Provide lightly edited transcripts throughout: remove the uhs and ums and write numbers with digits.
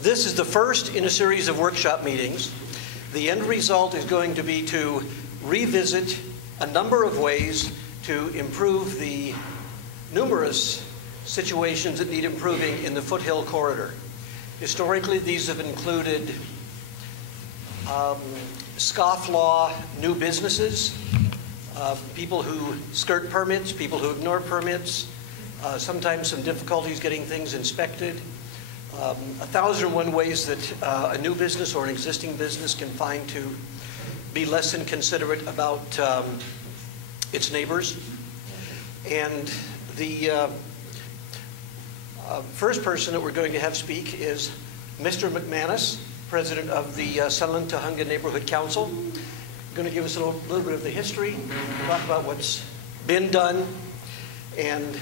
This is the first in a series of workshop meetings. The end result is going to be to revisit a number of ways to improve the numerous situations that need improving in the Foothill Corridor. Historically, these have included scofflaw new businesses, people who skirt permits, people who ignore permits, sometimes some difficulties getting things inspected, 1,001 ways that a new business or an existing business can find to be less than considerate about its neighbors. And the first person that we're going to have speak is Mr. McManus, president of the Sunland Tujunga Neighborhood Council. Going to give us a little bit of the history, talk about what's been done, and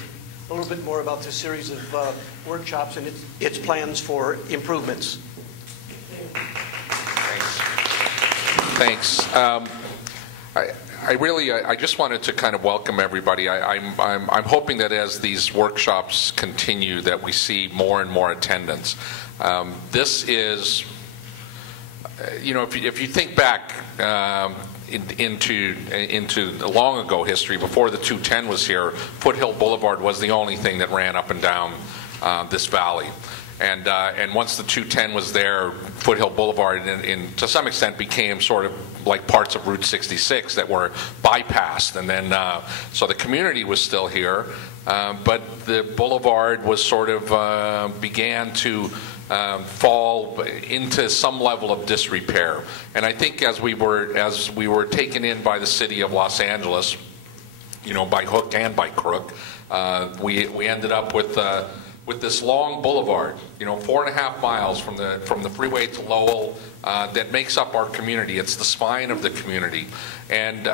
a little bit more about this series of workshops and its plans for improvements. Thanks. I just wanted to kind of welcome everybody. I'm hoping that as these workshops continue, that we see more and more attendance. This is, you know, if you think back into long ago history, before the 210 was here, Foothill Boulevard was the only thing that ran up and down this valley. And once the 210 was there, Foothill Boulevard, to some extent, became sort of like parts of Route 66 that were bypassed. And then, so the community was still here, but the boulevard was sort of began to fall into some level of disrepair. And I think as we were taken in by the city of Los Angeles, you know, by hook and by crook, we ended up with this long boulevard, you know, 4.5 miles from the freeway to Lowell, that makes up our community. It's the spine of the community, and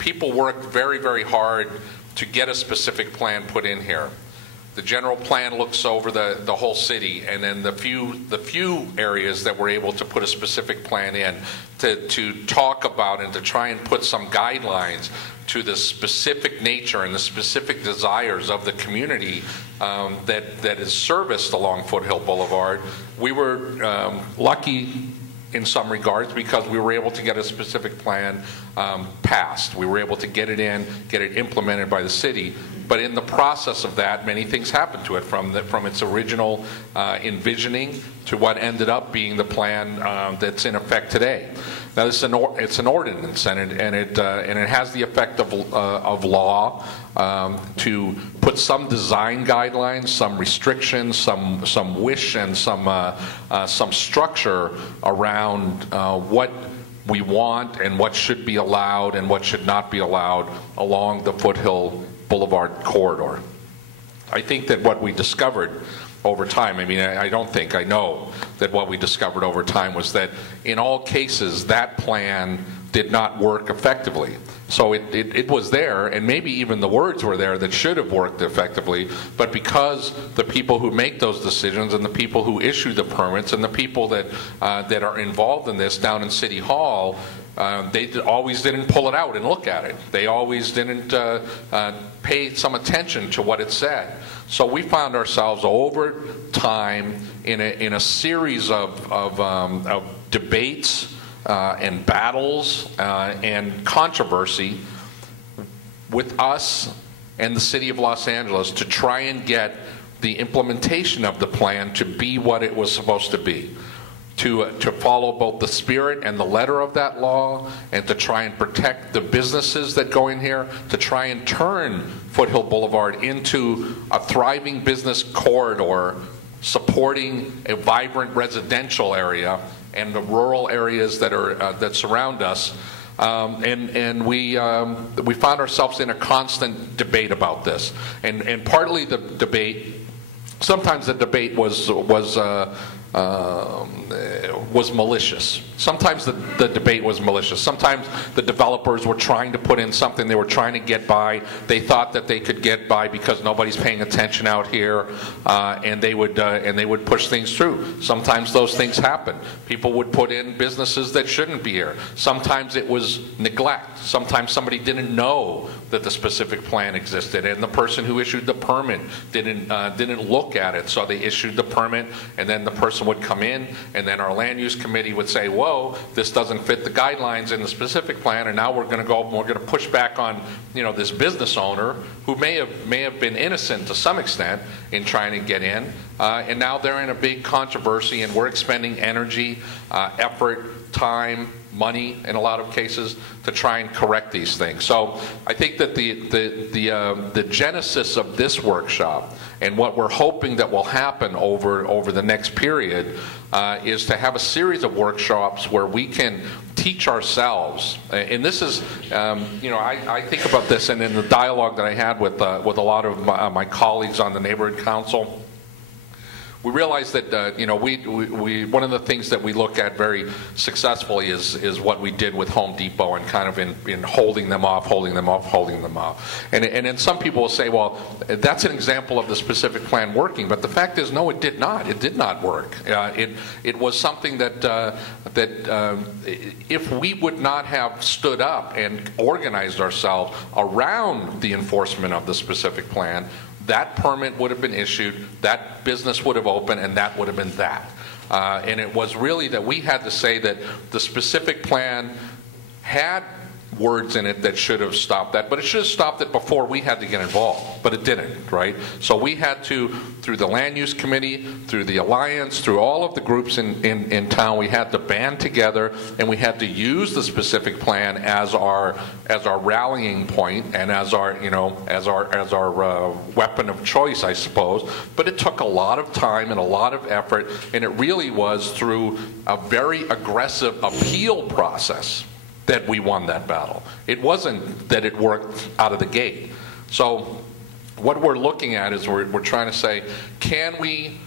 people worked very, very hard to get a specific plan put in here. The general plan looks over the whole city, and then the few areas that we're able to put a specific plan in to talk about and to try and put some guidelines to the specific nature and the specific desires of the community that is serviced along Foothill Boulevard. We were lucky in some regards because we were able to get a specific plan passed. We were able to get it implemented by the city. But in the process of that, many things happened to it, from its original envisioning to what ended up being the plan that's in effect today. Now, it's an ordinance, and it has the effect of law to put some design guidelines, some restrictions, some wish, and some structure around what we want and what should be allowed and what should not be allowed along the Foothill Boulevard corridor. I think that what we discovered over time, I know that what we discovered over time was that in all cases that plan did not work effectively. So it was there, and maybe even the words were there that should have worked effectively, but because the people who make those decisions and the people who issue the permits and the people that are involved in this down in City Hall, they always didn't pull it out and look at it. They always didn't pay some attention to what it said. So we found ourselves over time in a series of debates and battles and controversy with us and the city of Los Angeles to try and get the implementation of the plan to be what it was supposed to be. To follow both the spirit and the letter of that law, and to try and protect the businesses that go in here, to try and turn Foothill Boulevard into a thriving business corridor supporting a vibrant residential area and the rural areas that surround us. And we found ourselves in a constant debate about this. And partly the debate, sometimes the debate was malicious. Sometimes the debate was malicious. Sometimes the developers were trying to put in something they were trying to get by. They thought that they could get by because nobody's paying attention out here, and they would push things through. Sometimes those things happen. People would put in businesses that shouldn't be here. Sometimes it was neglect. Sometimes somebody didn't know that the specific plan existed, and the person who issued the permit didn't look at it. So they issued the permit, and then the person person would come in, and then our land use committee would say, whoa, this doesn't fit the guidelines in the specific plan, and now we're going to go and we're going to push back on, you know, this business owner who may have been innocent to some extent in trying to get in, and now they're in a big controversy, and we're expending energy, effort, time, money in a lot of cases to try and correct these things. So I think that the genesis of this workshop and what we're hoping that will happen over the next period is to have a series of workshops where we can teach ourselves. And this is, you know, I think about this, and in the dialogue that I had with a lot of my colleagues on the neighborhood council, we realized that you know, we one of the things that we look at very successfully is what we did with Home Depot, and kind of in holding them off. And then some people will say, well, that's an example of the specific plan working. But the fact is, no, it did not. It did not work. It was something that if we would not have stood up and organized ourselves around the enforcement of the specific plan, that permit would have been issued, that business would have opened, and that would have been that. And it was really that we had to say that the specific plan had words in it that should have stopped that, but it should have stopped it before we had to get involved, but it didn't, right? So we had to, through the land use committee, through the alliance, through all of the groups in town, we had to band together, and we had to use the specific plan as our rallying point, and as our, you know, as our weapon of choice, I suppose. But it took a lot of time and a lot of effort, and it really was through a very aggressive appeal process that we won that battle. It wasn't that it worked out of the gate. So what we're looking at is we're trying to say, can we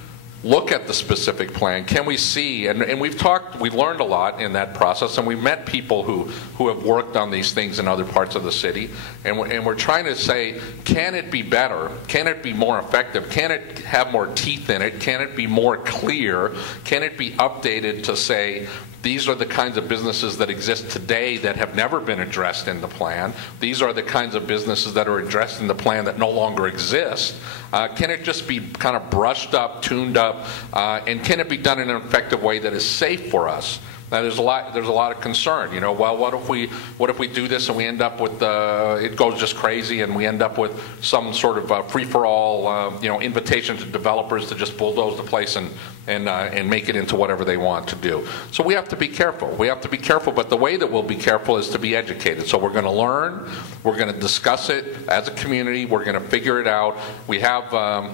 look at the specific plan? Can we see, and we've learned a lot in that process, and we've met people who have worked on these things in other parts of the city, and we're trying to say, can it be better? Can it be more effective? Can it have more teeth in it? Can it be more clear? Can it be updated to say, these are the kinds of businesses that exist today that have never been addressed in the plan. These are the kinds of businesses that are addressed in the plan that no longer exist. Can it just be kind of brushed up, tuned up, and can it be done in an effective way that is safe for us? Now, there's a lot of concern. You know, well, what if we do this and we end up with it goes just crazy, and we end up with some sort of free-for-all, you know, invitation to developers to just bulldoze the place and make it into whatever they want to do. So we have to be careful. We have to be careful, but the way that we'll be careful is to be educated. So we're going to learn. We're going to discuss it as a community. We're going to figure it out. We have.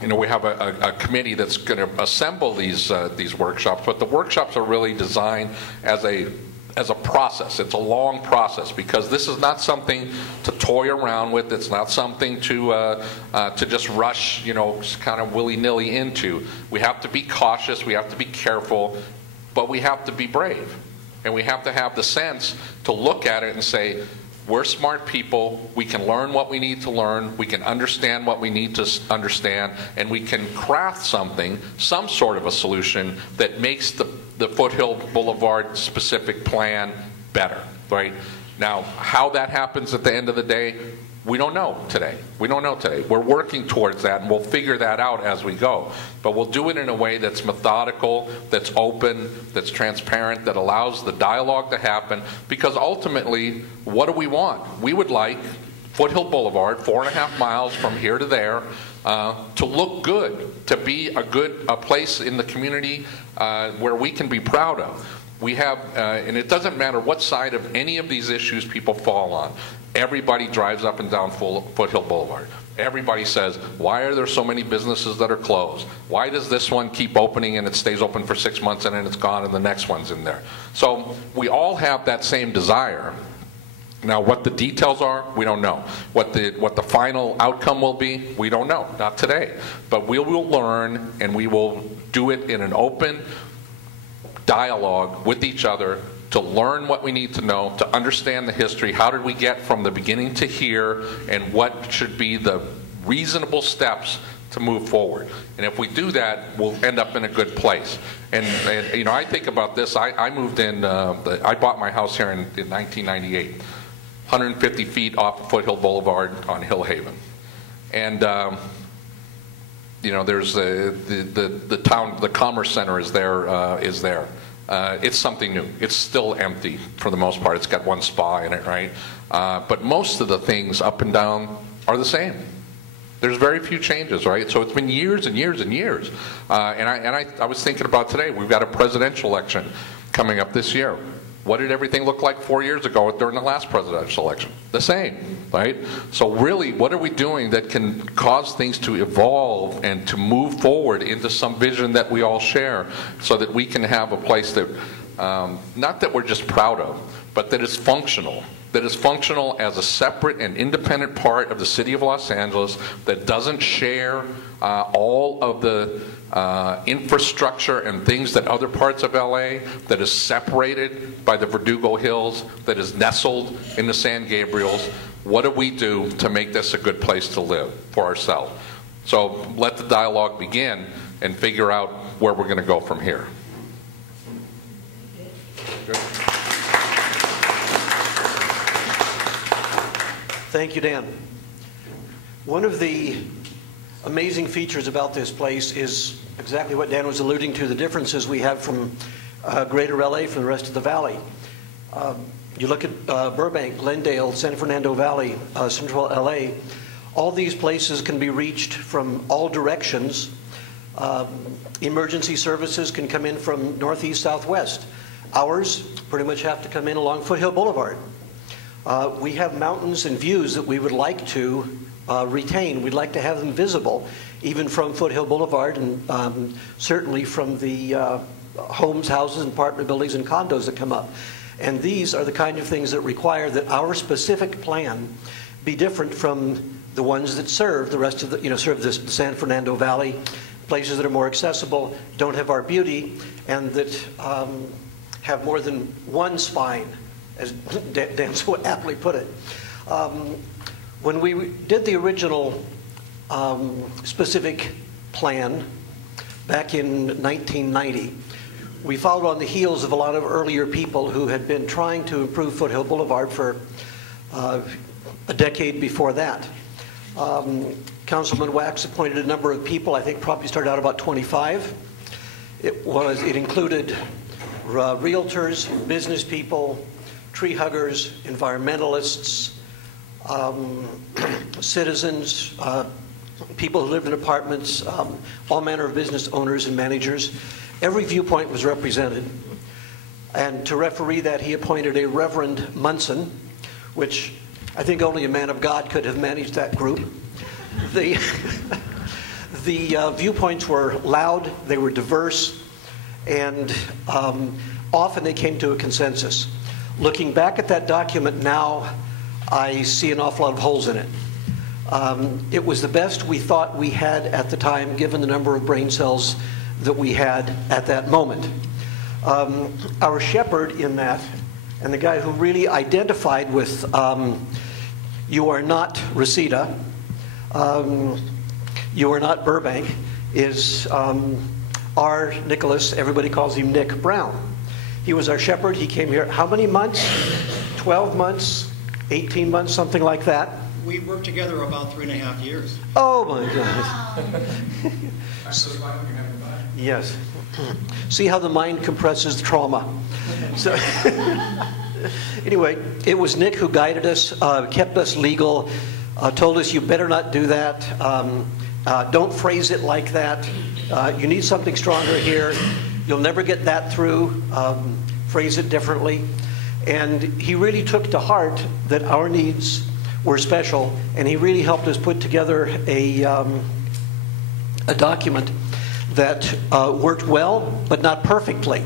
You know, we have a committee that's going to assemble these workshops, but the workshops are really designed as a process. It's a long process, because this is not something to toy around with. It's not something to just rush, you know, kind of willy-nilly into. We have to be cautious. We have to be careful, but we have to be brave, and we have to have the sense to look at it and say, we're smart people, we can learn what we need to learn, we can understand what we need to understand, and we can craft something, some sort of a solution that makes the Foothill Boulevard specific plan better, right? Now, how that happens at the end of the day, we don't know today. We don't know today. We're working towards that, and we'll figure that out as we go. But we'll do it in a way that's methodical, that's open, that's transparent, that allows the dialogue to happen. Because ultimately, what do we want? We would like Foothill Boulevard, 4.5 miles from here to there, to look good, to be a place in the community where we can be proud of. We have, and it doesn't matter what side of any of these issues people fall on. Everybody drives up and down Foothill Boulevard. Everybody says, why are there so many businesses that are closed? Why does this one keep opening and it stays open for 6 months and then it's gone and the next one's in there? So we all have that same desire. Now, what the details are, we don't know. What the final outcome will be, we don't know. Not today. But we will learn, and we will do it in an open dialogue with each other to learn what we need to know, to understand the history. How did we get from the beginning to here, and what should be the reasonable steps to move forward? And if we do that, we'll end up in a good place. And you know, I think about this. I moved in, I bought my house here in 1998, 150 feet off of Foothill Boulevard on Hill Haven. And You know, there's the town, the commerce center is there. It's something new. It's still empty for the most part. It's got one spa in it, right? But most of the things up and down are the same. There's very few changes, right? So it's been years and years and years. And I was thinking about today, we've got a presidential election coming up this year. What did everything look like 4 years ago during the last presidential election? The same, right? So really, what are we doing that can cause things to evolve and to move forward into some vision that we all share so that we can have a place that, not that we're just proud of, but that is functional. That is functional as a separate and independent part of the city of Los Angeles, that doesn't share all of the infrastructure and things that other parts of LA, that is separated by the Verdugo Hills, that is nestled in the San Gabriels. What do we do to make this a good place to live for ourselves? So let the dialogue begin and figure out where we're going to go from here. Good. Thank you, Dan. One of the amazing features about this place is exactly what Dan was alluding to, the differences we have from greater LA from the rest of the valley. You look at Burbank, Glendale, San Fernando Valley, Central LA, all these places can be reached from all directions. Emergency services can come in from northeast, southwest. Ours pretty much have to come in along Foothill Boulevard. We have mountains and views that we would like to retain. We'd like to have them visible, even from Foothill Boulevard and certainly from the homes, houses, apartment buildings, and condos that come up. And these are the kind of things that require that our specific plan be different from the ones that serve the rest of the, serve the San Fernando Valley, places that are more accessible, don't have our beauty, and that have more than one spine, as Dan so aptly put it. When we did the original specific plan back in 1990, we followed on the heels of a lot of earlier people who had been trying to improve Foothill Boulevard for a decade before that. Councilman Wax appointed a number of people, I think probably started out about 25. It included realtors, business people, tree huggers, environmentalists, citizens, people who lived in apartments, all manner of business owners and managers. Every viewpoint was represented. And to referee that, he appointed a Reverend Munson, which I think only a man of God could have managed that group. The viewpoints were loud, they were diverse, and often they came to a consensus. Looking back at that document now, I see an awful lot of holes in it. It was the best we thought we had at the time, given the number of brain cells that we had at that moment. Our shepherd in that, and the guy who really identified with you are not Reseda, you are not Burbank, is our Nicholas, everybody calls him Nick Brown. He was our shepherd. He came here, how many months? 12 months, 18 months, something like that. We worked together about 3.5 years. Oh my God. Yes. See how the mind compresses trauma. So anyway, it was Nick who guided us, kept us legal, told us you better not do that. Don't phrase it like that. You need something stronger here. You'll never get that through. Phrase it differently. And he really took to heart that our needs were special, and he really helped us put together a document that worked well, but not perfectly.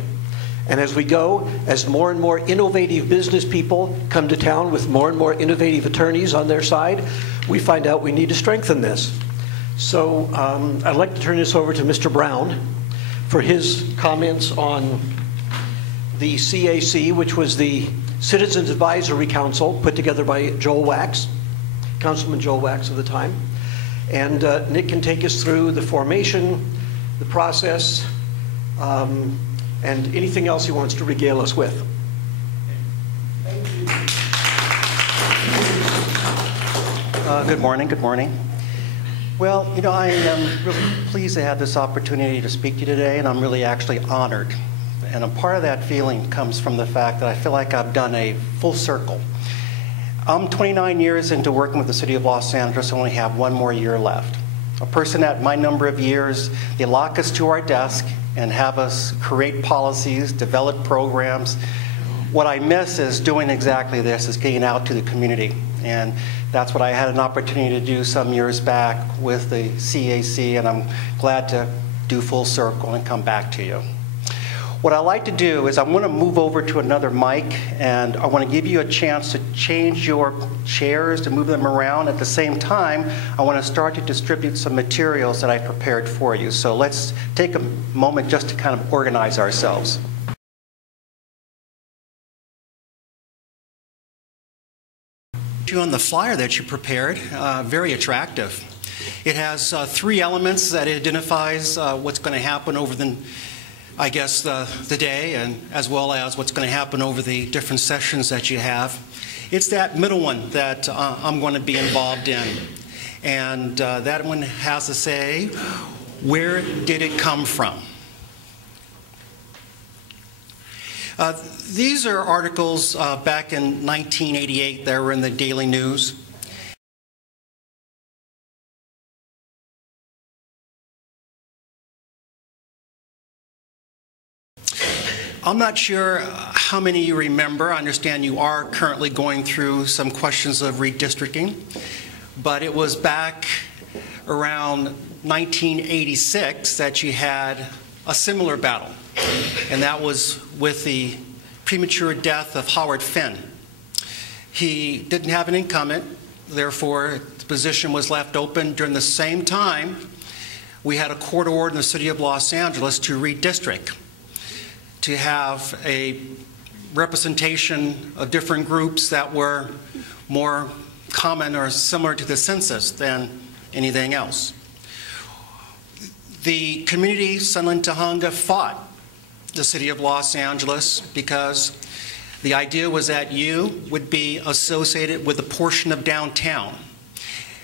And as we go, as more and more innovative business people come to town with more and more innovative attorneys on their side, we find out we need to strengthen this. So I'd like to turn this over to Mr. Brown for his comments on the CAC, which was the Citizens Advisory Council put together by Joel Wax, Councilman Joel Wax of the time. And Nick can take us through the formation, the process, and anything else he wants to regale us with. Good morning, good morning. Well, you know, I am really pleased to have this opportunity to speak to you today, and I'm really actually honored. And a part of that feeling comes from the fact that I feel like I've done a full circle. I'm 29 years into working with the City of Los Angeles. I only have one more year left. A person at my number of years, they lock us to our desk and have us create policies, develop programs. What I miss is doing exactly this, is getting out to the community. And that's what I had an opportunity to do some years back with the CAC, and I'm glad to do full circle and come back to you. What I like to do is I want to move over to another mic, and I want to give you a chance to change your chairs, to move them around. At the same time, I want to start to distribute some materials that I prepared for you. So let's take a moment just to kind of organize ourselves. On the flyer that you prepared, very attractive. It has 3 elements that it identifies what's going to happen over the day, and as well as what's going to happen over the different sessions that you have. It's that middle one that I'm going to be involved in. And that one has to say, where did it come from? These are articles back in 1988 that were in the Daily News. I'm not sure how many you remember. I understand you are currently going through some questions of redistricting, but it was back around 1986 that you had a similar battle, and that was with the premature death of Howard Finn. He didn't have an incumbent, therefore the position was left open. During the same time, we had a court order in the City of Los Angeles to redistrict, to have a representation of different groups that were more common or similar to the census than anything else. The community, Sunland Tujunga, fought the City of Los Angeles because the idea was that you would be associated with a portion of downtown.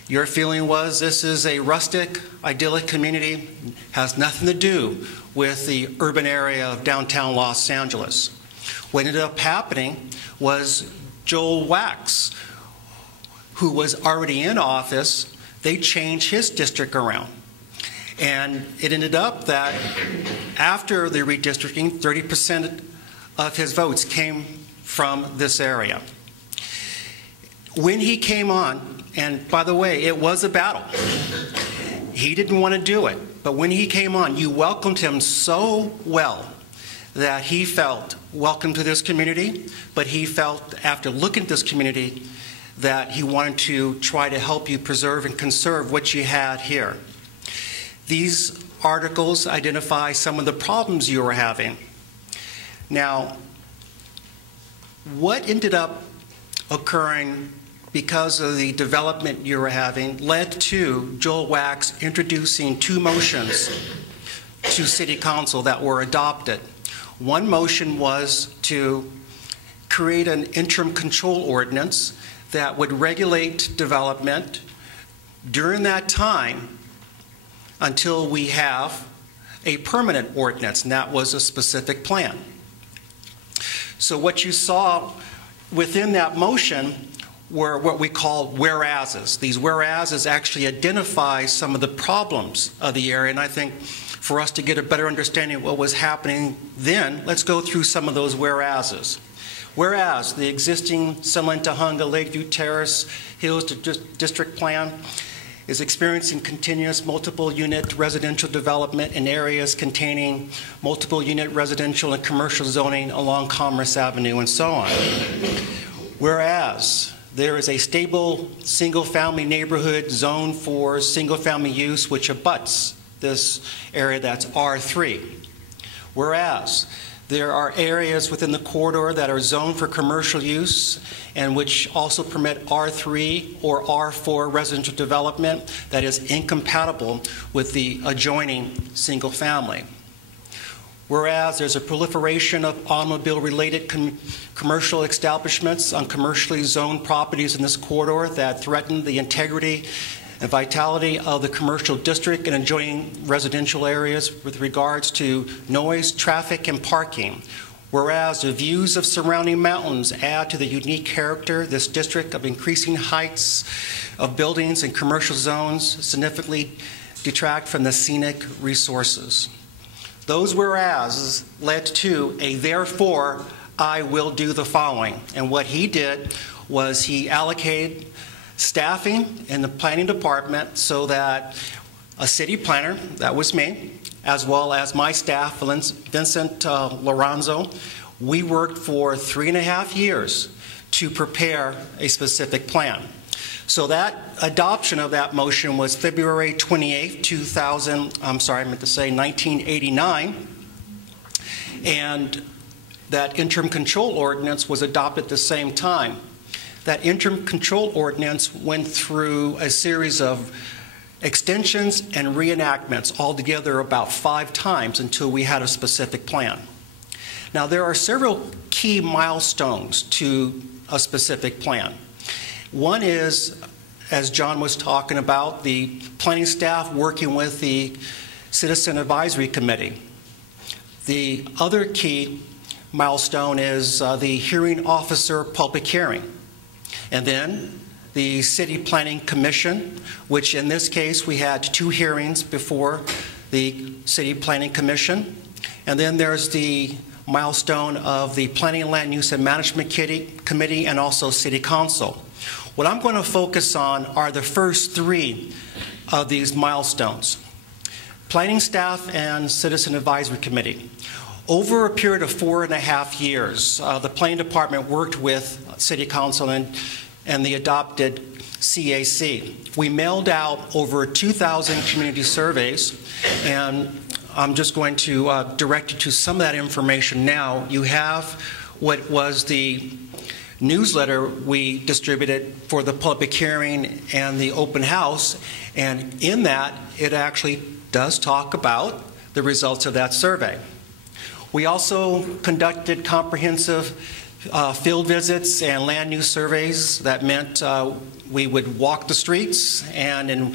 Your feeling was this is a rustic, idyllic community, has nothing to do with the urban area of downtown Los Angeles. What ended up happening was Joel Wax, who was already in office, they changed his district around. And it ended up that after the redistricting, 30% of his votes came from this area. When he came on, and by the way, it was a battle. He didn't want to do it, but when he came on, you welcomed him so well that he felt welcome to this community, but he felt after looking at this community that he wanted to try to help you preserve and conserve what you had here. These articles identify some of the problems you were having. Now, what ended up occurring because of the development you were having led to Joel Wax introducing 2 motions to City Council that were adopted. One motion was to create an interim control ordinance that would regulate development during that time until we have a permanent ordinance, and that was a specific plan. So what you saw within that motion were what we call whereases. These whereases actually identify some of the problems of the area, and I think for us to get a better understanding of what was happening then, let's go through some of those whereases. Whereas the existing Sunland Tujunga Lakeview Terrace Hills District Plan is experiencing continuous multiple unit residential development in areas containing multiple unit residential and commercial zoning along Commerce Avenue and so on. Whereas there is a stable single-family neighborhood zone for single-family use which abuts this area that's R3. Whereas there are areas within the corridor that are zoned for commercial use and which also permit R3 or R4 residential development that is incompatible with the adjoining single family. Whereas there's a proliferation of automobile-related commercial establishments on commercially zoned properties in this corridor that threaten the integrity and vitality of the commercial district and adjoining residential areas with regards to noise, traffic, and parking. Whereas the views of surrounding mountains add to the unique character of this district of increasing heights of buildings and commercial zones significantly detract from the scenic resources. Those whereas led to a therefore I will do the following. And what he did was he allocated staffing in the planning department so that a city planner, that was me, as well as my staff, Vincent Lorenzo, we worked for 3.5 years to prepare a specific plan. So that adoption of that motion was February 28, 1989, and that interim control ordinance was adopted at the same time. That interim control ordinance went through a series of extensions and reenactments, altogether about 5 times until we had a specific plan. Now, there are several key milestones to a specific plan. One is, as John was talking about, the planning staff working with the Citizen Advisory Committee. The other key milestone is the hearing officer public hearing. And then the City Planning Commission, which in this case we had 2 hearings before the City Planning Commission. And then there's the milestone of the Planning, Land Use and Management Committee and also City Council. What I'm going to focus on are the first 3 of these milestones. Planning staff and Citizen Advisory Committee. Over a period of 4.5 years, the Planning Department worked with City Council and the adopted CAC. We mailed out over 2,000 community surveys, and I'm just going to direct you to some of that information now. You have what was the newsletter we distributed for the public hearing and the open house, and in that, it actually does talk about the results of that survey. We also conducted comprehensive field visits and land use surveys. That meant we would walk the streets, and in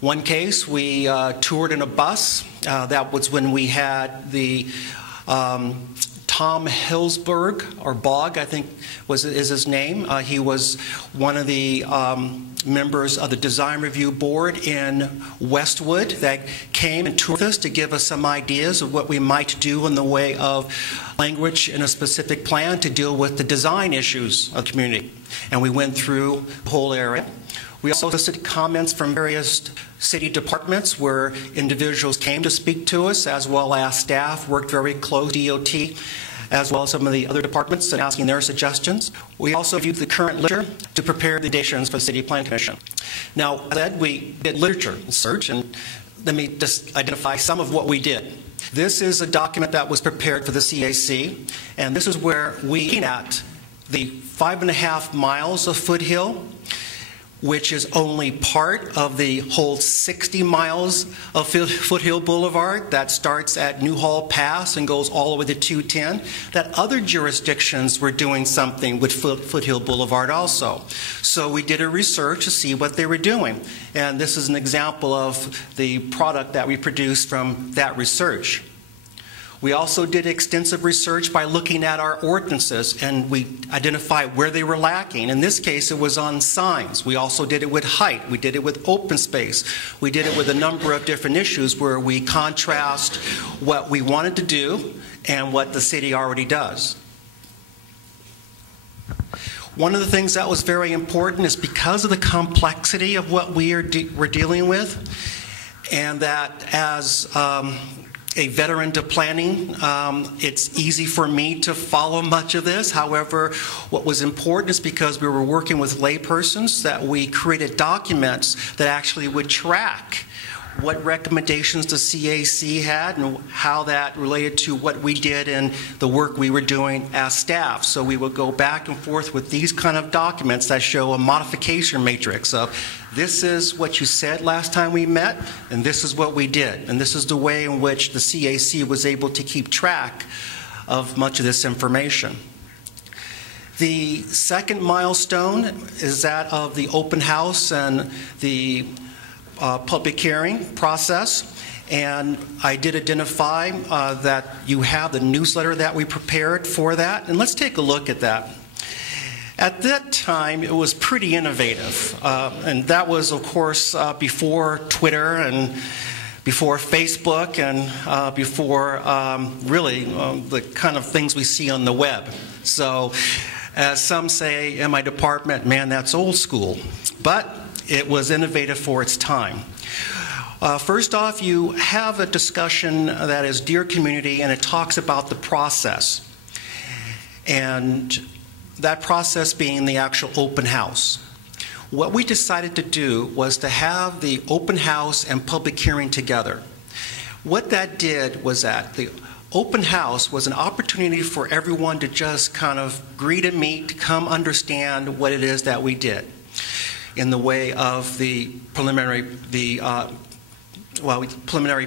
one case we toured in a bus. That was when we had the Tom Hillsberg, or Bog, I think is his name. He was one of the members of the Design Review Board in Westwood that came and toured us to give us some ideas of what we might do in the way of language in a specific plan to deal with the design issues of the community. And we went through the whole area. We also solicited comments from various city departments where individuals came to speak to us, as well as staff worked very close with DOT, as well as some of the other departments, and asking their suggestions. We also reviewed the current literature to prepare recommendations for the City Planning Commission. Now, as I said, we did literature search, and let me just identify some of what we did. This is a document that was prepared for the CAC, and this is where we look at the 5.5 miles of foothill, which is only part of the whole 60 miles of Foothill Boulevard that starts at Newhall Pass and goes all the way to 210, that other jurisdictions were doing something with Foothill Boulevard also. So we did a research to see what they were doing. And this is an example of the product that we produced from that research. We also did extensive research by looking at our ordinances, and we identified where they were lacking. In this case, it was on signs. We also did it with height. We did it with open space. We did it with a number of different issues where we contrast what we wanted to do and what the city already does. One of the things that was very important is because of the complexity of what we're dealing with, and that as a veteran to planning, it's easy for me to follow much of this. However, what was important is because we were working with laypersons that we created documents that actually would track what recommendations the CAC had and how that related to what we did and the work we were doing as staff. So we would go back and forth with these kind of documents that show a modification matrix of this is what you said last time we met, and this is what we did. And this is the way in which the CAC was able to keep track of much of this information. The second milestone is that of the open house and the public hearing process. And I did identify that you have the newsletter that we prepared for that. And let's take a look at that. At that time, it was pretty innovative. And that was, of course, before Twitter and before Facebook and before really the kind of things we see on the web. So as some say in my department, man, that's old school. But it was innovative for its time. First off, you have a discussion that is Dear Community, and it talks about the process. And that process being the actual open house. What we decided to do was to have the open house and public hearing together. What that did was that the open house was an opportunity for everyone to just kind of greet and meet, come understand what it is that we did in the way of the preliminary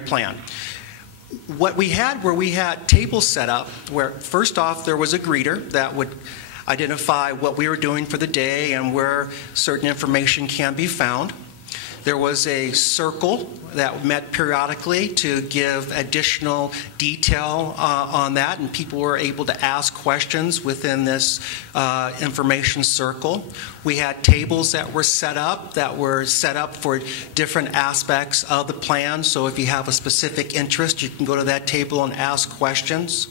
plan. What we had were we had tables set up where, first off, there was a greeter that would identify what we were doing for the day and where certain information can be found. There was a circle that met periodically to give additional detail on that, and people were able to ask questions within this information circle. We had tables that were set up for different aspects of the plan, so if you have a specific interest, you can go to that table and ask questions.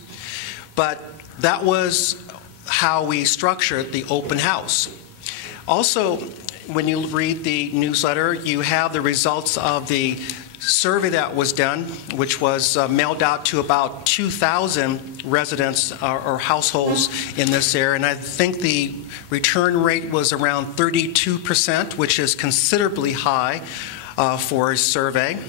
But that was how we structured the open house. Also, when you read the newsletter, you have the results of the survey that was done, which was mailed out to about 2,000 residents or households in this area. And I think the return rate was around 32%, which is considerably high for a survey,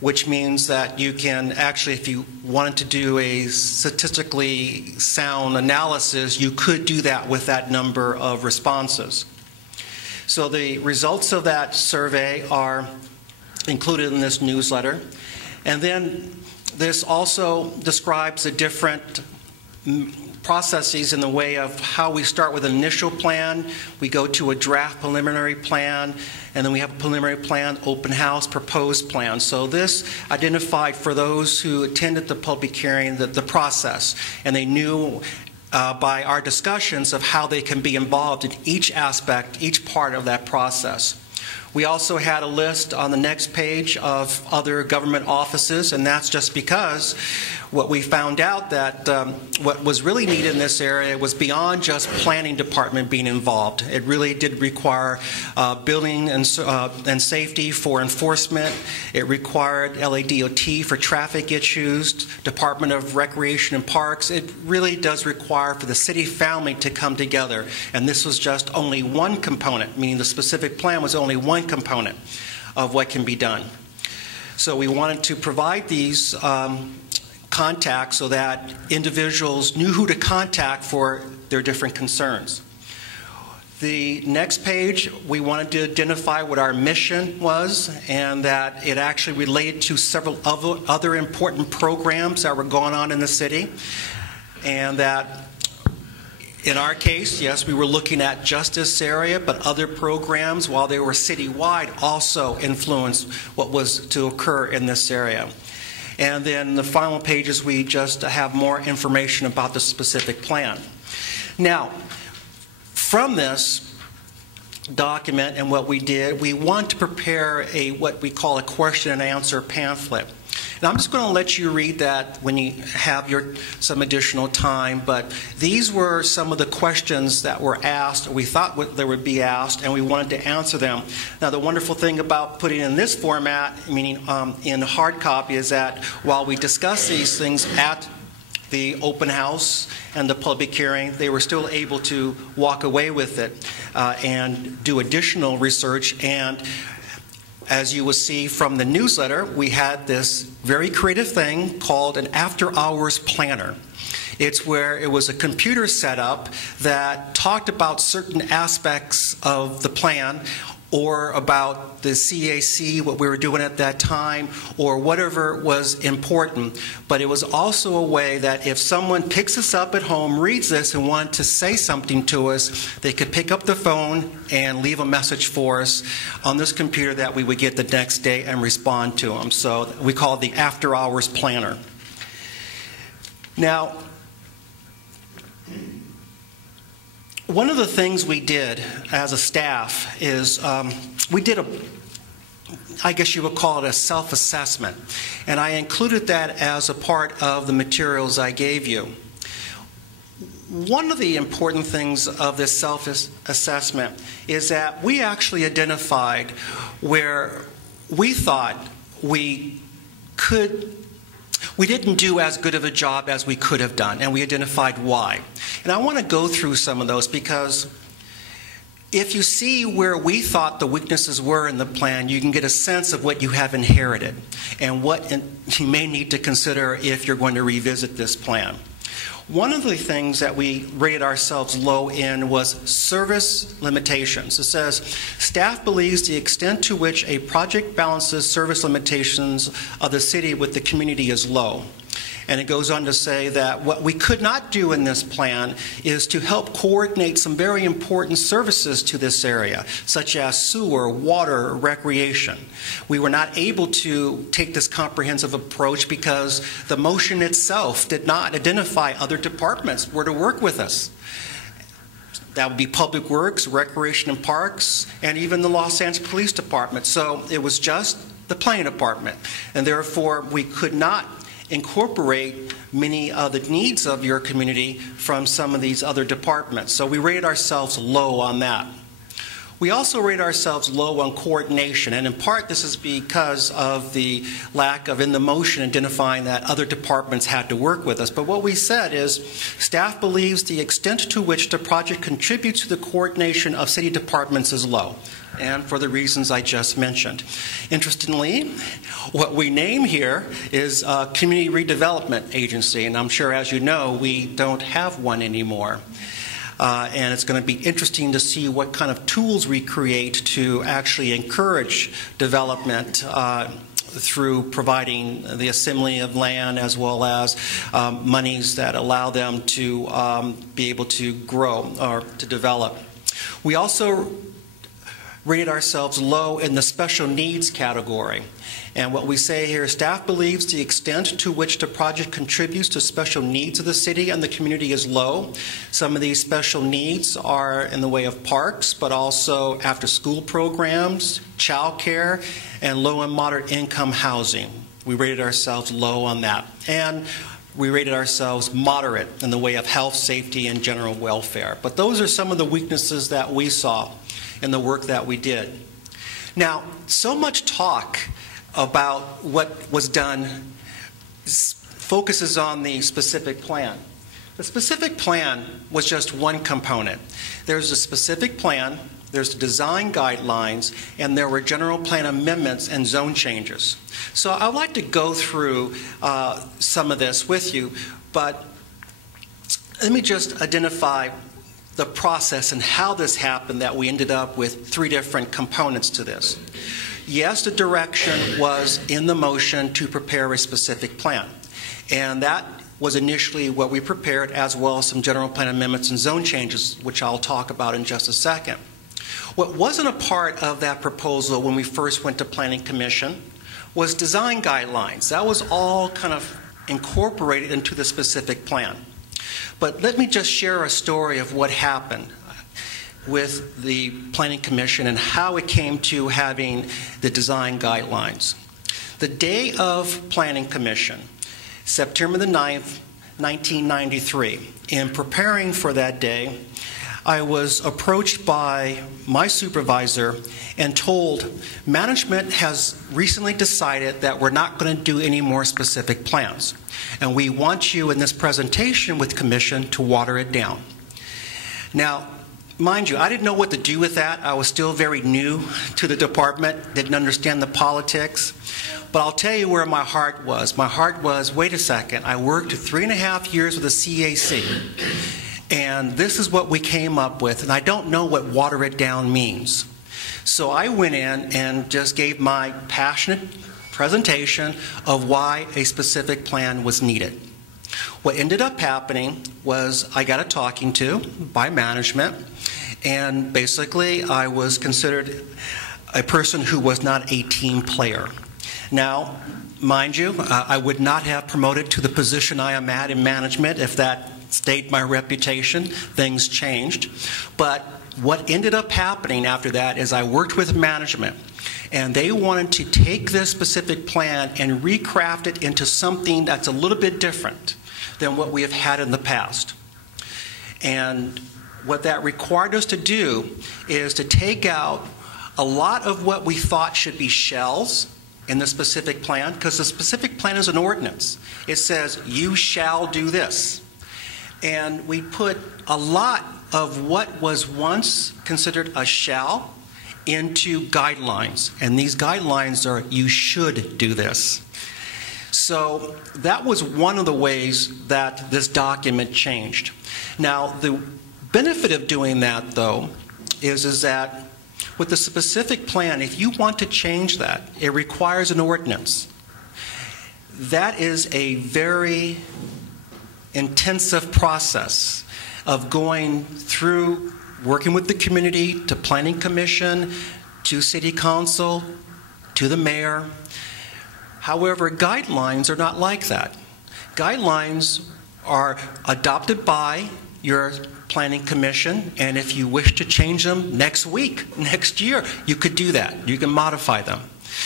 which means that you can actually, if you wanted to do a statistically sound analysis, you could do that with that number of responses. So the results of that survey are included in this newsletter. And then this also describes the different processes in the way of how we start with an initial plan, we go to a draft preliminary plan, and then we have a preliminary plan, open house, proposed plan. So this identified for those who attended the public hearing the process, and they knew by our discussions of how they can be involved in each aspect, each part of that process. We also had a list on the next page of other government offices, and that's just because what we found out that what was really needed in this area was beyond just planning department being involved. It really did require building and safety for enforcement. It required LADOT for traffic issues, Department of Recreation and Parks. It really does require for the city family to come together. And this was just only one component, meaning the specific plan was only one component of what can be done. So we wanted to provide these contacts so that individuals knew who to contact for their different concerns. The next page, we wanted to identify what our mission was, and that it actually related to several other important programs that were going on in the city, and that in our case, yes, we were looking at just this area, but other programs, while they were citywide, also influenced what was to occur in this area. And then the final pages, we just have more information about the specific plan. Now, from this document and what we did, we want to prepare what we call a question and answer pamphlet. And I'm just going to let you read that when you have some additional time, but these were some of the questions that were asked, or we thought they would be asked, and we wanted to answer them. Now, the wonderful thing about putting in this format, meaning in hard copy, is that while we discuss these things at the open house and the public hearing, they were still able to walk away with it and do additional research. And as you will see from the newsletter, we had this very creative thing called an after-hours planner. It's where it was a computer setup that talked about certain aspects of the plan or about the CAC, what we were doing at that time, or whatever was important. But it was also a way that if someone picks us up at home, reads this, and wanted to say something to us, they could pick up the phone and leave a message for us on this computer that we would get the next day and respond to them. So we call it the after-hours planner. Now, one of the things we did as a staff is we did I guess you would call it a self-assessment. And I included that as a part of the materials I gave you. One of the important things of this self-assessment is that we actually identified where we thought we didn't do as good of a job as we could have done, and we identified why. And I want to go through some of those because if you see where we thought the weaknesses were in the plan, you can get a sense of what you have inherited and what you may need to consider if you're going to revisit this plan. One of the things that we rated ourselves low in was service limitations. It says, staff believes the extent to which a project balances service limitations of the city with the community is low. And it goes on to say that what we could not do in this plan is to help coordinate some very important services to this area, such as sewer, water, recreation. We were not able to take this comprehensive approach because the motion itself did not identify other departments were to work with us. That would be Public Works, Recreation and Parks, and even the Los Angeles Police Department. So it was just the Planning Department. And therefore, we could not incorporate many of the needs of your community from some of these other departments. So we rated ourselves low on that. We also rate ourselves low on coordination, and in part this is because of the lack of in the motion identifying that other departments had to work with us. But what we said is staff believes the extent to which the project contributes to the coordination of city departments is low, and for the reasons I just mentioned. Interestingly, what we name here is a Community Redevelopment Agency, and I'm sure, as you know, we don't have one anymore. And it's going to be interesting to see what kind of tools we create to actually encourage development through providing the assembly of land as well as monies that allow them to be able to grow or to develop. We also rated ourselves low in the special needs category. And what we say here, staff believes the extent to which the project contributes to special needs of the city and the community is low. Some of these special needs are in the way of parks, but also after-school programs, child care, and low and moderate income housing. We rated ourselves low on that. And we rated ourselves moderate in the way of health, safety, and general welfare. But those are some of the weaknesses that we saw in the work that we did. Now, so much talk about what was done focuses on the specific plan. The specific plan was just one component. There's a specific plan, there's the design guidelines, and there were general plan amendments and zone changes. So I'd like to go through some of this with you, but let me just identify the process and how this happened that we ended up with three different components to this. Yes, the direction was in the motion to prepare a specific plan. And that was initially what we prepared, as well as some general plan amendments and zone changes, which I'll talk about in just a second. What wasn't a part of that proposal when we first went to Planning Commission was design guidelines. That was all kind of incorporated into the specific plan. But let me just share a story of what happened with the Planning Commission and how it came to having the design guidelines. The day of Planning Commission, September the 9th, 1993, in preparing for that day, I was approached by my supervisor and told, management has recently decided that we're not going to do any more specific plans. And we want you in this presentation with Commission to water it down. Now, mind you, I didn't know what to do with that. I was still very new to the department, didn't understand the politics. But I'll tell you where my heart was. My heart was, wait a second, I worked 3.5 years with the CAC. And this is what we came up with, and I don't know what water it down means. So I went in and just gave my passionate presentation of why a specific plan was needed. What ended up happening was I got a talking to by management, and basically I was considered a person who was not a team player. Now, mind you, I would not have promoted to the position I am at in management if that stayed my reputation. Things changed. But what ended up happening after that is I worked with management, and they wanted to take this specific plan and recraft it into something that's a little bit different than what we have had in the past. And what that required us to do is to take out a lot of what we thought should be shells in the specific plan, because the specific plan is an ordinance. It says, you shall do this. And we put a lot of what was once considered a shall into guidelines. And these guidelines are, you should do this. So that was one of the ways that this document changed. Now, the benefit of doing that, though, is that with the specific plan, if you want to change that, it requires an ordinance. That is a very intensive process of going through working with the community, to planning commission, to city council, to the mayor. However, guidelines are not like that. Guidelines are adopted by your planning commission, and if you wish to change them next week, next year, you could do that. You can modify them.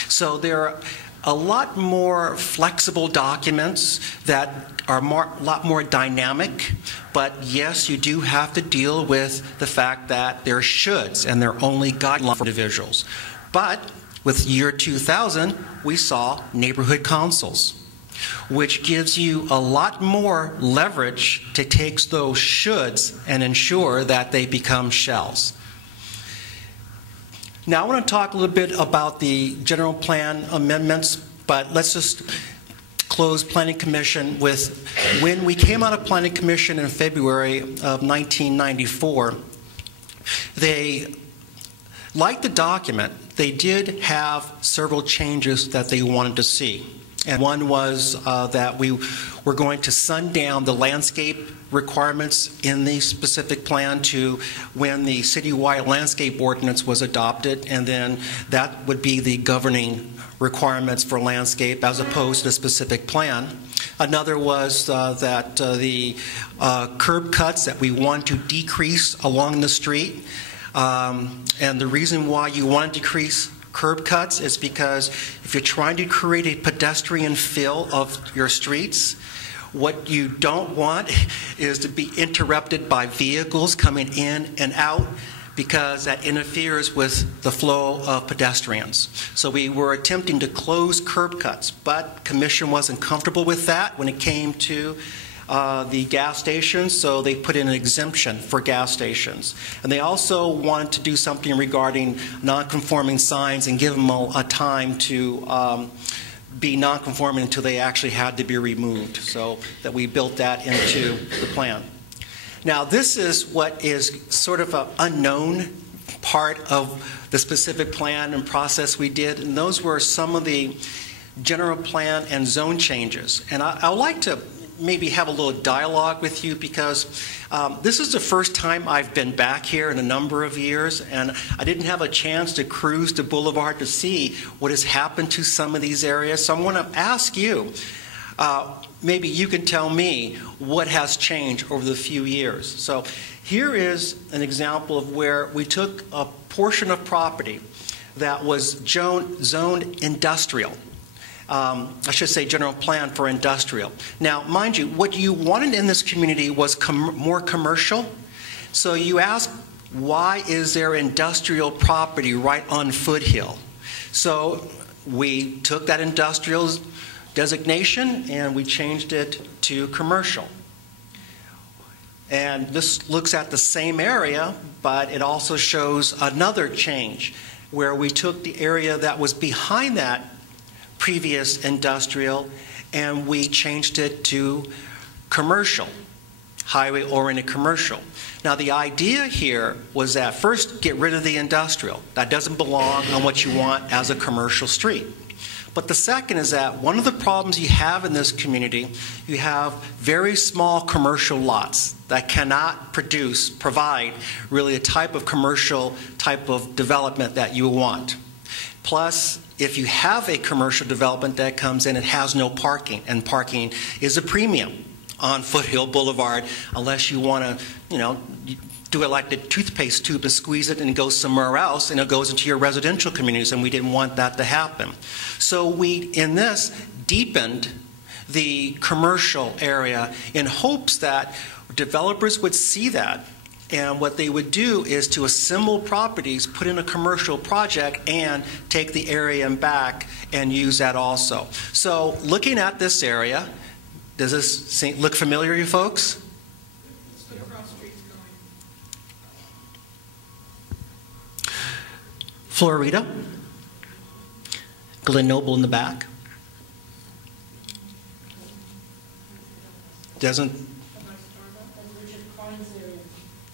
So there are a lot more flexible documents that are a lot more dynamic, but yes, you do have to deal with the fact that there are shoulds, and they're only guidelines for individuals. But with year 2000, we saw neighborhood councils, which gives you a lot more leverage to take those shoulds and ensure that they become shalls. Now I want to talk a little bit about the general plan amendments, but let's just close Planning Commission with when we came out of Planning Commission in February of 1994, they, like the document, they did have several changes that they wanted to see. And one was that we were going to sundown the landscape requirements in the specific plan to when the citywide landscape ordinance was adopted, and then that would be the governing requirements for landscape as opposed to the specific plan. Another was that the curb cuts that we want to decrease along the street. And the reason why you want to decrease curb cuts is because if you're trying to create a pedestrian fill of your streets, what you don't want is to be interrupted by vehicles coming in and out, because that interferes with the flow of pedestrians. So we were attempting to close curb cuts, but Commission wasn't comfortable with that when it came to the gas stations, so they put in an exemption for gas stations. And they also wanted to do something regarding non-conforming signs and give them a time to be non-conforming until they actually had to be removed, so that we built that into the plan. Now, this is what is sort of an unknown part of the specific plan and process we did, and those were some of the general plan and zone changes. And I would like to maybe have a little dialogue with you, because this is the first time I've been back here in a number of years, and I didn't have a chance to cruise to Boulevard to see what has happened to some of these areas. So I want to ask you, maybe you can tell me what has changed over the few years. So here is an example of where we took a portion of property that was zoned industrial. I should say general plan for industrial. Now, mind you, what you wanted in this community was more commercial. So you ask, why is there industrial property right on Foothill? So we took that industrial designation and we changed it to commercial. And this looks at the same area, but it also shows another change where we took the area that was behind that previous industrial and we changed it to commercial. highway-oriented commercial. Now, the idea here was that first, get rid of the industrial. That doesn't belong on what you want as a commercial street. But the second is that one of the problems you have in this community, you have very small commercial lots that cannot provide really a type of commercial type of development that you want. Plus, if you have a commercial development that comes in, it has no parking, and parking is a premium on Foothill Boulevard unless you want to, do it like the toothpaste tube and squeeze it and it goes somewhere else and it goes into your residential communities, and we didn't want that to happen. So we, in this, deepened the commercial area in hopes that developers would see that, and what they would do is to assemble properties, put in a commercial project, and take the area back and use that also. So looking at this area, does this look familiar to you folks? Florida, Glen Noble in the back. Doesn't.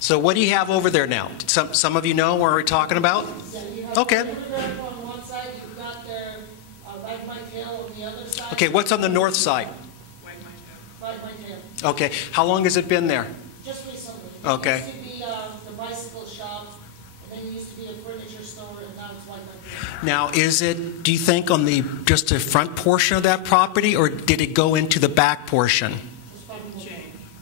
So what do you have over there now? Some of you know what we're talking about? Okay. Okay, what's on the north side? Okay, how long has it been there? Just recently. Okay. It used to be the bicycle shop, and then it used to be a furniture store, and now it's White Mountain. Now, is it, do you think, on the just the front portion of that property, or did it go into the back portion?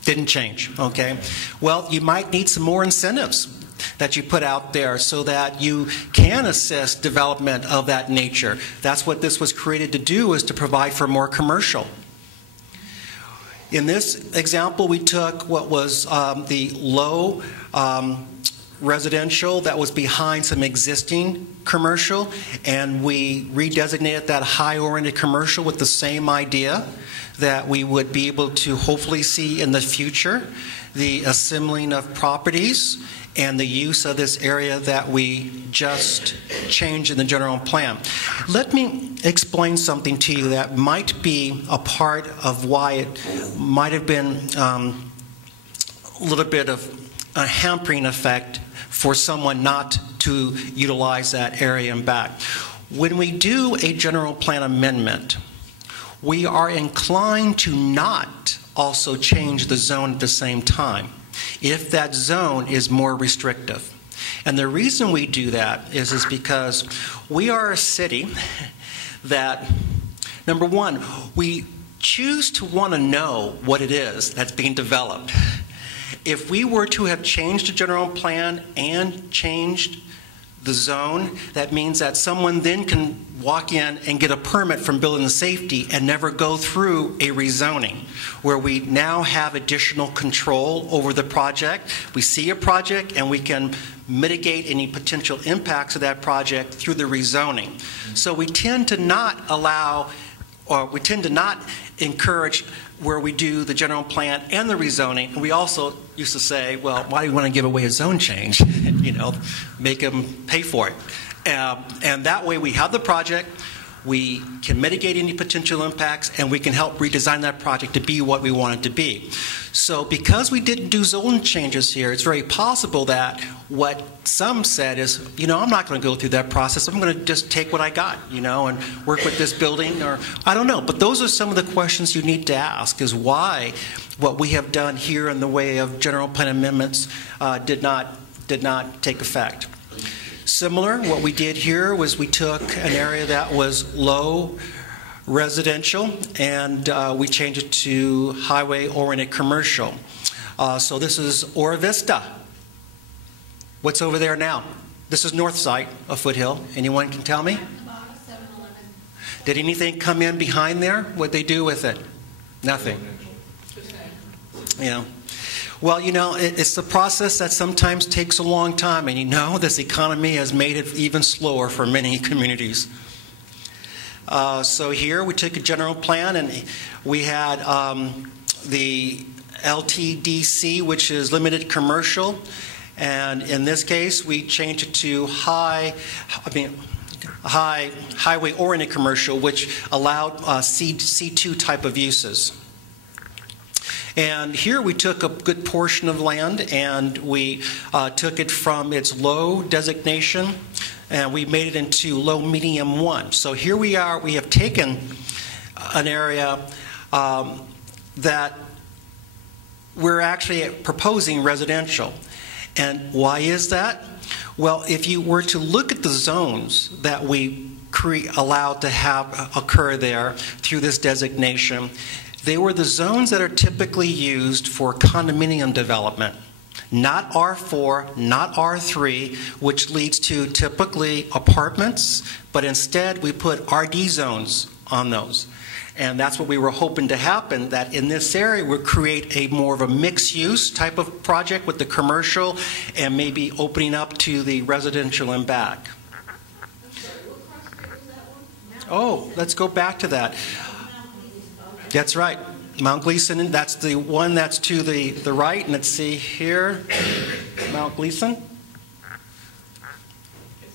Didn't change, okay. Well, you might need some more incentives that you put out there so that you can assist development of that nature. That's what this was created to do, is to provide for more commercial. In this example, we took what was the low residential that was behind some existing commercial, and we redesignated that high-oriented commercial with the same idea that we would be able to hopefully see in the future the assembling of properties and the use of this area that we just changed in the general plan. Let me explain something to you that might be a part of why it might have been a little bit of a hampering effect for someone not to utilize that area and back. When we do a general plan amendment, we are inclined to not also change the zone at the same time if that zone is more restrictive. And the reason we do that is because we are a city that, number one, we choose to want to know what it is that's being developed. If we were to have changed the general plan and changed the zone, that means that someone then can walk in and get a permit from building and safety and never go through a rezoning, where we now have additional control over the project. We see a project and we can mitigate any potential impacts of that project through the rezoning. So we tend to not allow, or we tend to not encourage where we do the general plan and the rezoning. And we also used to say, well, why do we want to give away a zone change? Make them pay for it. And that way we have the project, we can mitigate any potential impacts, and we can help redesign that project to be what we want it to be. So because we didn't do zone changes here, it's very possible that what some said is, I'm not going to go through that process. I'm going to just take what I got, and work with this building, or I don't know. But those are some of the questions you need to ask, is why what we have done here in the way of general plan amendments did not take effect. Similar, what we did here was we took an area that was low residential and we changed it to highway-oriented commercial. So this is Ora Vista. What's over there now? This is north side of Foothill. Anyone can tell me? Did anything come in behind there? What'd they do with it? Nothing. Well, it's the process that sometimes takes a long time, and this economy has made it even slower for many communities. So here we took a general plan, and we had the LTDC, which is limited commercial, and in this case we changed it to highway-oriented commercial, which allowed C2 type of uses. And here we took a good portion of land and we took it from its low designation and we made it into low medium 1. So here we are, we have taken an area that we're actually proposing residential. And why is that? Well, if you were to look at the zones that we allowed to have occur there through this designation, they were the zones that are typically used for condominium development. Not R4, not R3, which leads to typically apartments, but instead we put RD zones on those. And that's what we were hoping to happen, that in this area we'll create a more of a mixed-use type of project with the commercial and maybe opening up to the residential and back. Oh, let's go back to that. That's right. Mount Gleason, that's the one that's to the right. And let's see here, Mount Gleason. Is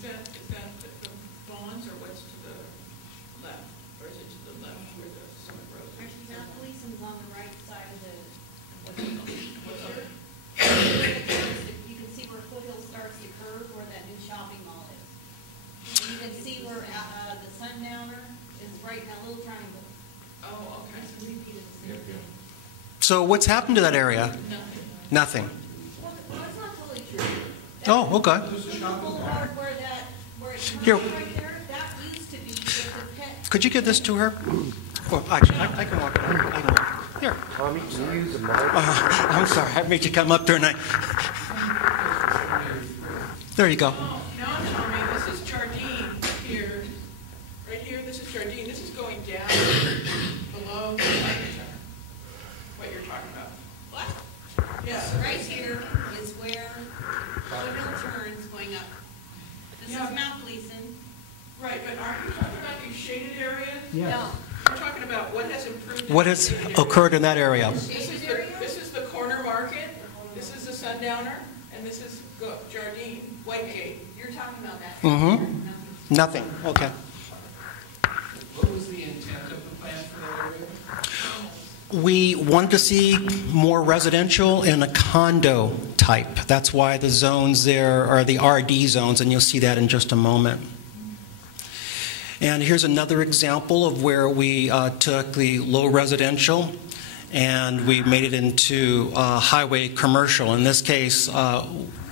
that the Vaughns or what's to the left? Or is it to the left where the Summit Road is? Actually, Mount Gleason's on the right side of the What's over? You can see where Foothill starts to curve, where that new shopping mall is. And you can see where the Sundowner is right in that little triangle. Oh, okay. It's a repeat of the same thing. So what's happened to that area? Nothing. Well, it's not totally true. Oh, okay. Foothill Boulevard where it comes Here. right there, that used to be just a pet. Could you give this to her? Well, actually, I can walk it. I can walk it. Here. Tommy, can you use a marker? I'm sorry. I made you come up there and There you go. Oh, now Tommy, this is Jardine here. Right here, this is Jardine. This is going down below the Tiger Center. What you're talking about. What? Yeah. Right here is where Foothill turns going up. This Yeah. is Mount Gleason. Right, but aren't you talking about these shaded areas? No. We're talking about what has improved. in What the has shaded area. occurred in that area? This is the corner market, this is the Sundowner, and this is Jardine, Whitegate. You're talking about that. Mm-hmm. Nothing. Okay. What was the intent of the plan for that area? We wanted to see more residential in a condo type. That's why the zones there are the RD zones, and you'll see that in just a moment. And here's another example of where we took the low residential and we made it into highway commercial. In this case,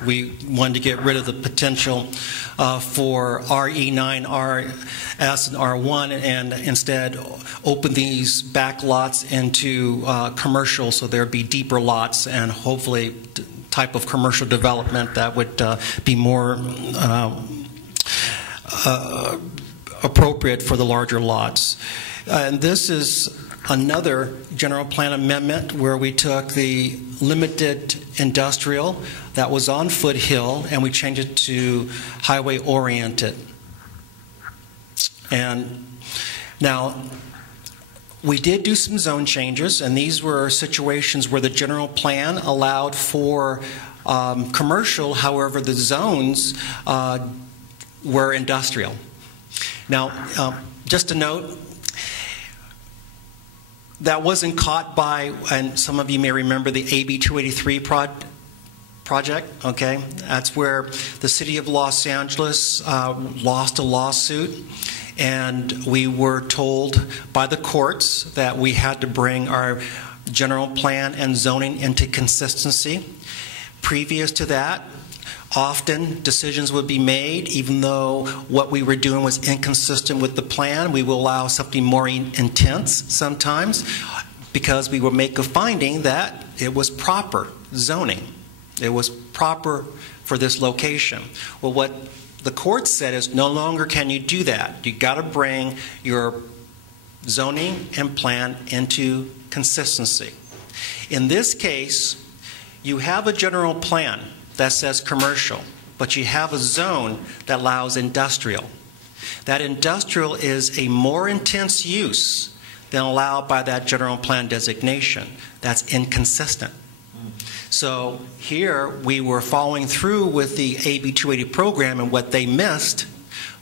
we wanted to get rid of the potential for RE9, RS, and R1 and instead open these back lots into commercial, so there'd be deeper lots and hopefully type of commercial development that would be more appropriate for the larger lots. And this is another general plan amendment where we took the limited industrial that was on Foothill and we changed it to highway oriented. And now we did do some zone changes, and these were situations where the general plan allowed for commercial, however the zones were industrial. Now, just a note, that wasn't caught by, and some of you may remember the AB 283 project, okay? That's where the city of Los Angeles lost a lawsuit, and we were told by the courts that we had to bring our general plan and zoning into consistency. Previous to that, often decisions would be made, even though what we were doing was inconsistent with the plan. We will allow something more intense sometimes because we will make a finding that it was proper zoning. It was proper for this location. Well, what the court said is no longer can you do that. You got to bring your zoning and plan into consistency. In this case, you have a general plan that says commercial, but you have a zone that allows industrial. That industrial is a more intense use than allowed by that general plan designation. That's inconsistent. So here we were following through with the AB 280 program and what they missed,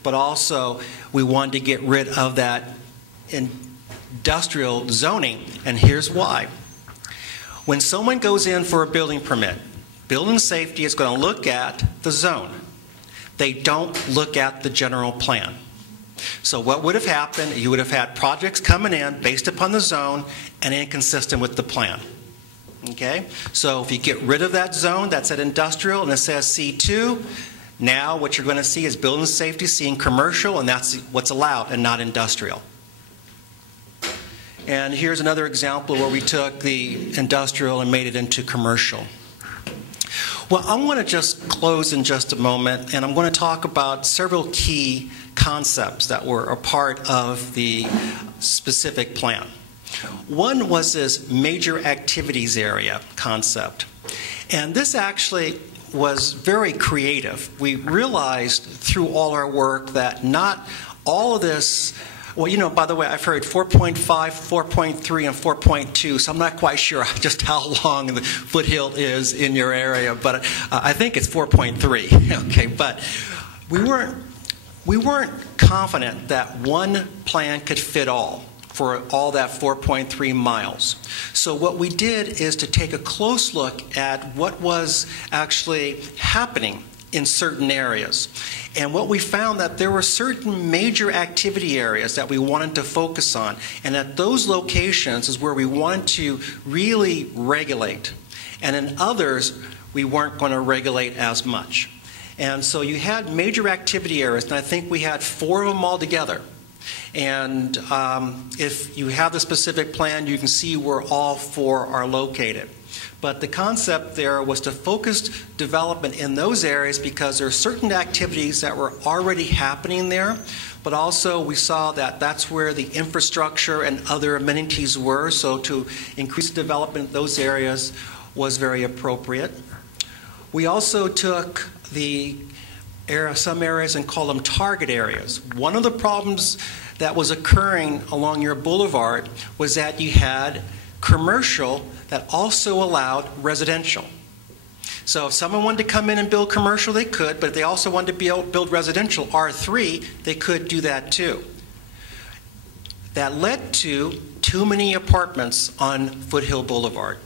but also we wanted to get rid of that industrial zoning, and here's why. When someone goes in for a building permit, building safety is going to look at the zone. They don't look at the general plan. So what would have happened, you would have had projects coming in based upon the zone and inconsistent with the plan. Okay? So if you get rid of that zone that's at industrial and it says C2, now what you're going to see is building safety seeing commercial, and that's what's allowed and not industrial. And here's another example where we took the industrial and made it into commercial. Well, I'm going to just close in just a moment, and I'm going to talk about several key concepts that were a part of the specific plan. One was this major activities area concept. And this actually was very creative. We realized through all our work that not all of this, well, you know, by the way, I've heard 4.5, 4.3, and 4.2, so I'm not quite sure just how long the foothill is in your area, but I think it's 4.3. Okay, but we weren't confident that one plan could fit all for all that 4.3 miles. So what we did is to take a close look at what was actually happening in certain areas. And what we found that there were certain major activity areas that we wanted to focus on. And at those locations is where we wanted to really regulate. And in others, we weren't going to regulate as much. And so you had major activity areas, and I think we had 4 of them all together. And if you have the specific plan, you can see where all 4 are located. But the concept there was to focus development in those areas because there are certain activities that were already happening there, but also we saw that that's where the infrastructure and other amenities were, so to increase development in those areas was very appropriate. We also took some areas and called them target areas. One of the problems that was occurring along your boulevard was that you had commercial that also allowed residential. So if someone wanted to come in and build commercial, they could, but if they also wanted to build residential, R3, they could do that too. That led to too many apartments on Foothill Boulevard.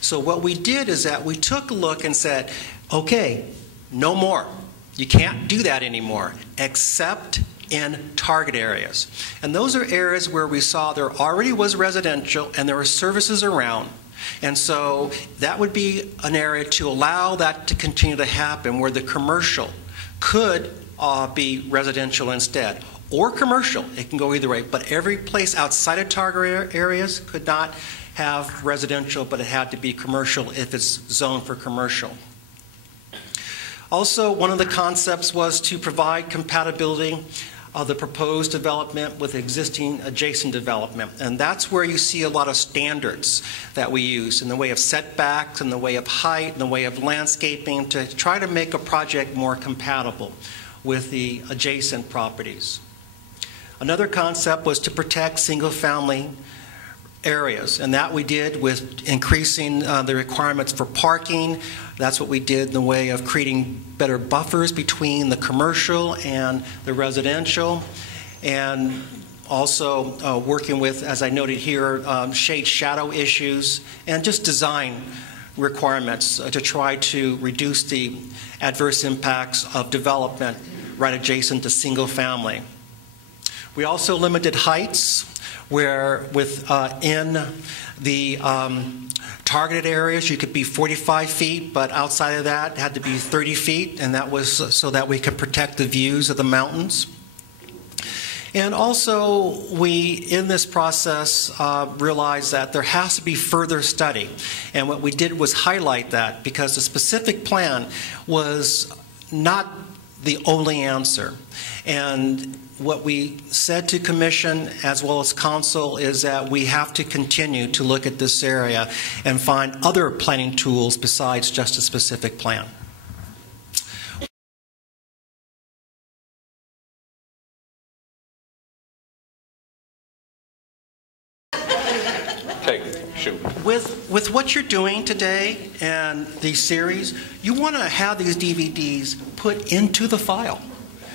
So what we did is that we took a look and said, okay, no more. You can't do that anymore, except in target areas. And those are areas where we saw there already was residential and there were services around. And so that would be an area to allow that to continue to happen, where the commercial could be residential instead. Or commercial, it can go either way. But every place outside of target areas could not have residential, but it had to be commercial if it's zoned for commercial. Also, one of the concepts was to provide compatibility of the proposed development with existing adjacent development. And that's where you see a lot of standards that we use in the way of setbacks, in the way of height, in the way of landscaping, to try to make a project more compatible with the adjacent properties. Another concept was to protect single-family areas, and that we did with increasing the requirements for parking. That's what we did in the way of creating better buffers between the commercial and the residential, and also working with, as I noted here, shade shadow issues and just design requirements to try to reduce the adverse impacts of development right adjacent to single family. We also limited heights, where in the targeted areas you could be 45 feet, but outside of that it had to be 30 feet, and that was so that we could protect the views of the mountains. And also we, in this process, realized that there has to be further study. And what we did was highlight that, because the specific plan was not the only answer. And what we said to Commission as well as Council is that we have to continue to look at this area and find other planning tools besides just a specific plan. Okay, shoot. With what you're doing today and these series, you want to have these DVDs put into the file,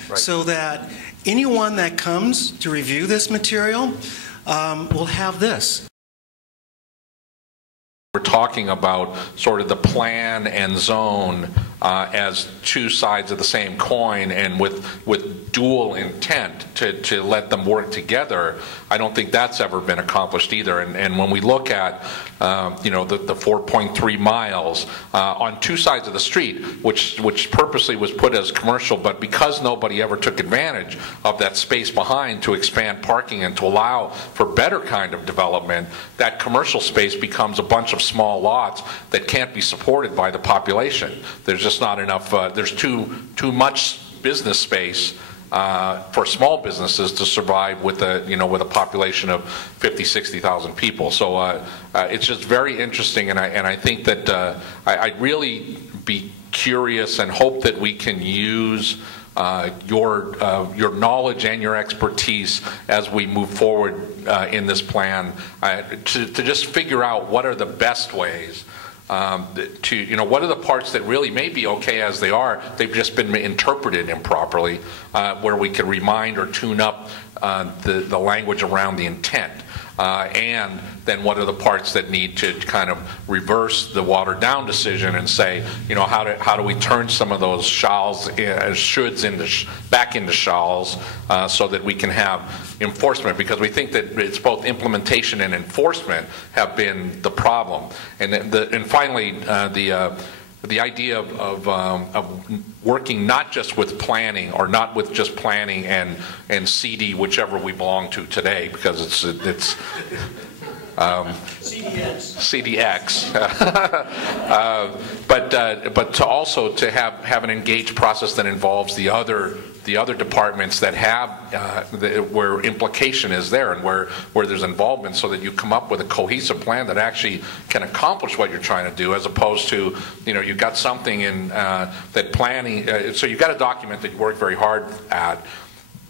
right, so that anyone that comes to review this material will have this. We're talking about sort of the plan and zone as two sides of the same coin, and with dual intent to let them work together. I don't think that's ever been accomplished either. And when we look at the 4.3 miles on two sides of the street, which purposely was put as commercial, but because nobody ever took advantage of that space behind to expand parking and to allow for better kind of development, that commercial space becomes a bunch of small lots that can't be supported by the population. There's just not enough. There's too much business space for small businesses to survive with a population of 50, 60,000 people. So it's just very interesting, and I think that I'd really be curious and hope that we can use your knowledge and your expertise as we move forward in this plan to just figure out what are the best ways what are the parts that really may be okay as they are, they've just been interpreted improperly, where we can remind or tune up the language around the intent. And then what are the parts that need to kind of reverse the watered down decision and say, how do we turn some of those shoulds back into shalls so that we can have enforcement, because we think that it's both implementation and enforcement have been the problem. And finally, the idea of working not just with planning, or not with just planning and CD, whichever we belong to today, because it's CDX. But to also to have an engaged process that involves the other departments that have where implication is there and where there's involvement, so that you come up with a cohesive plan that actually can accomplish what you're trying to do, as opposed to you've got something in that planning. So you've got a document that you work very hard at.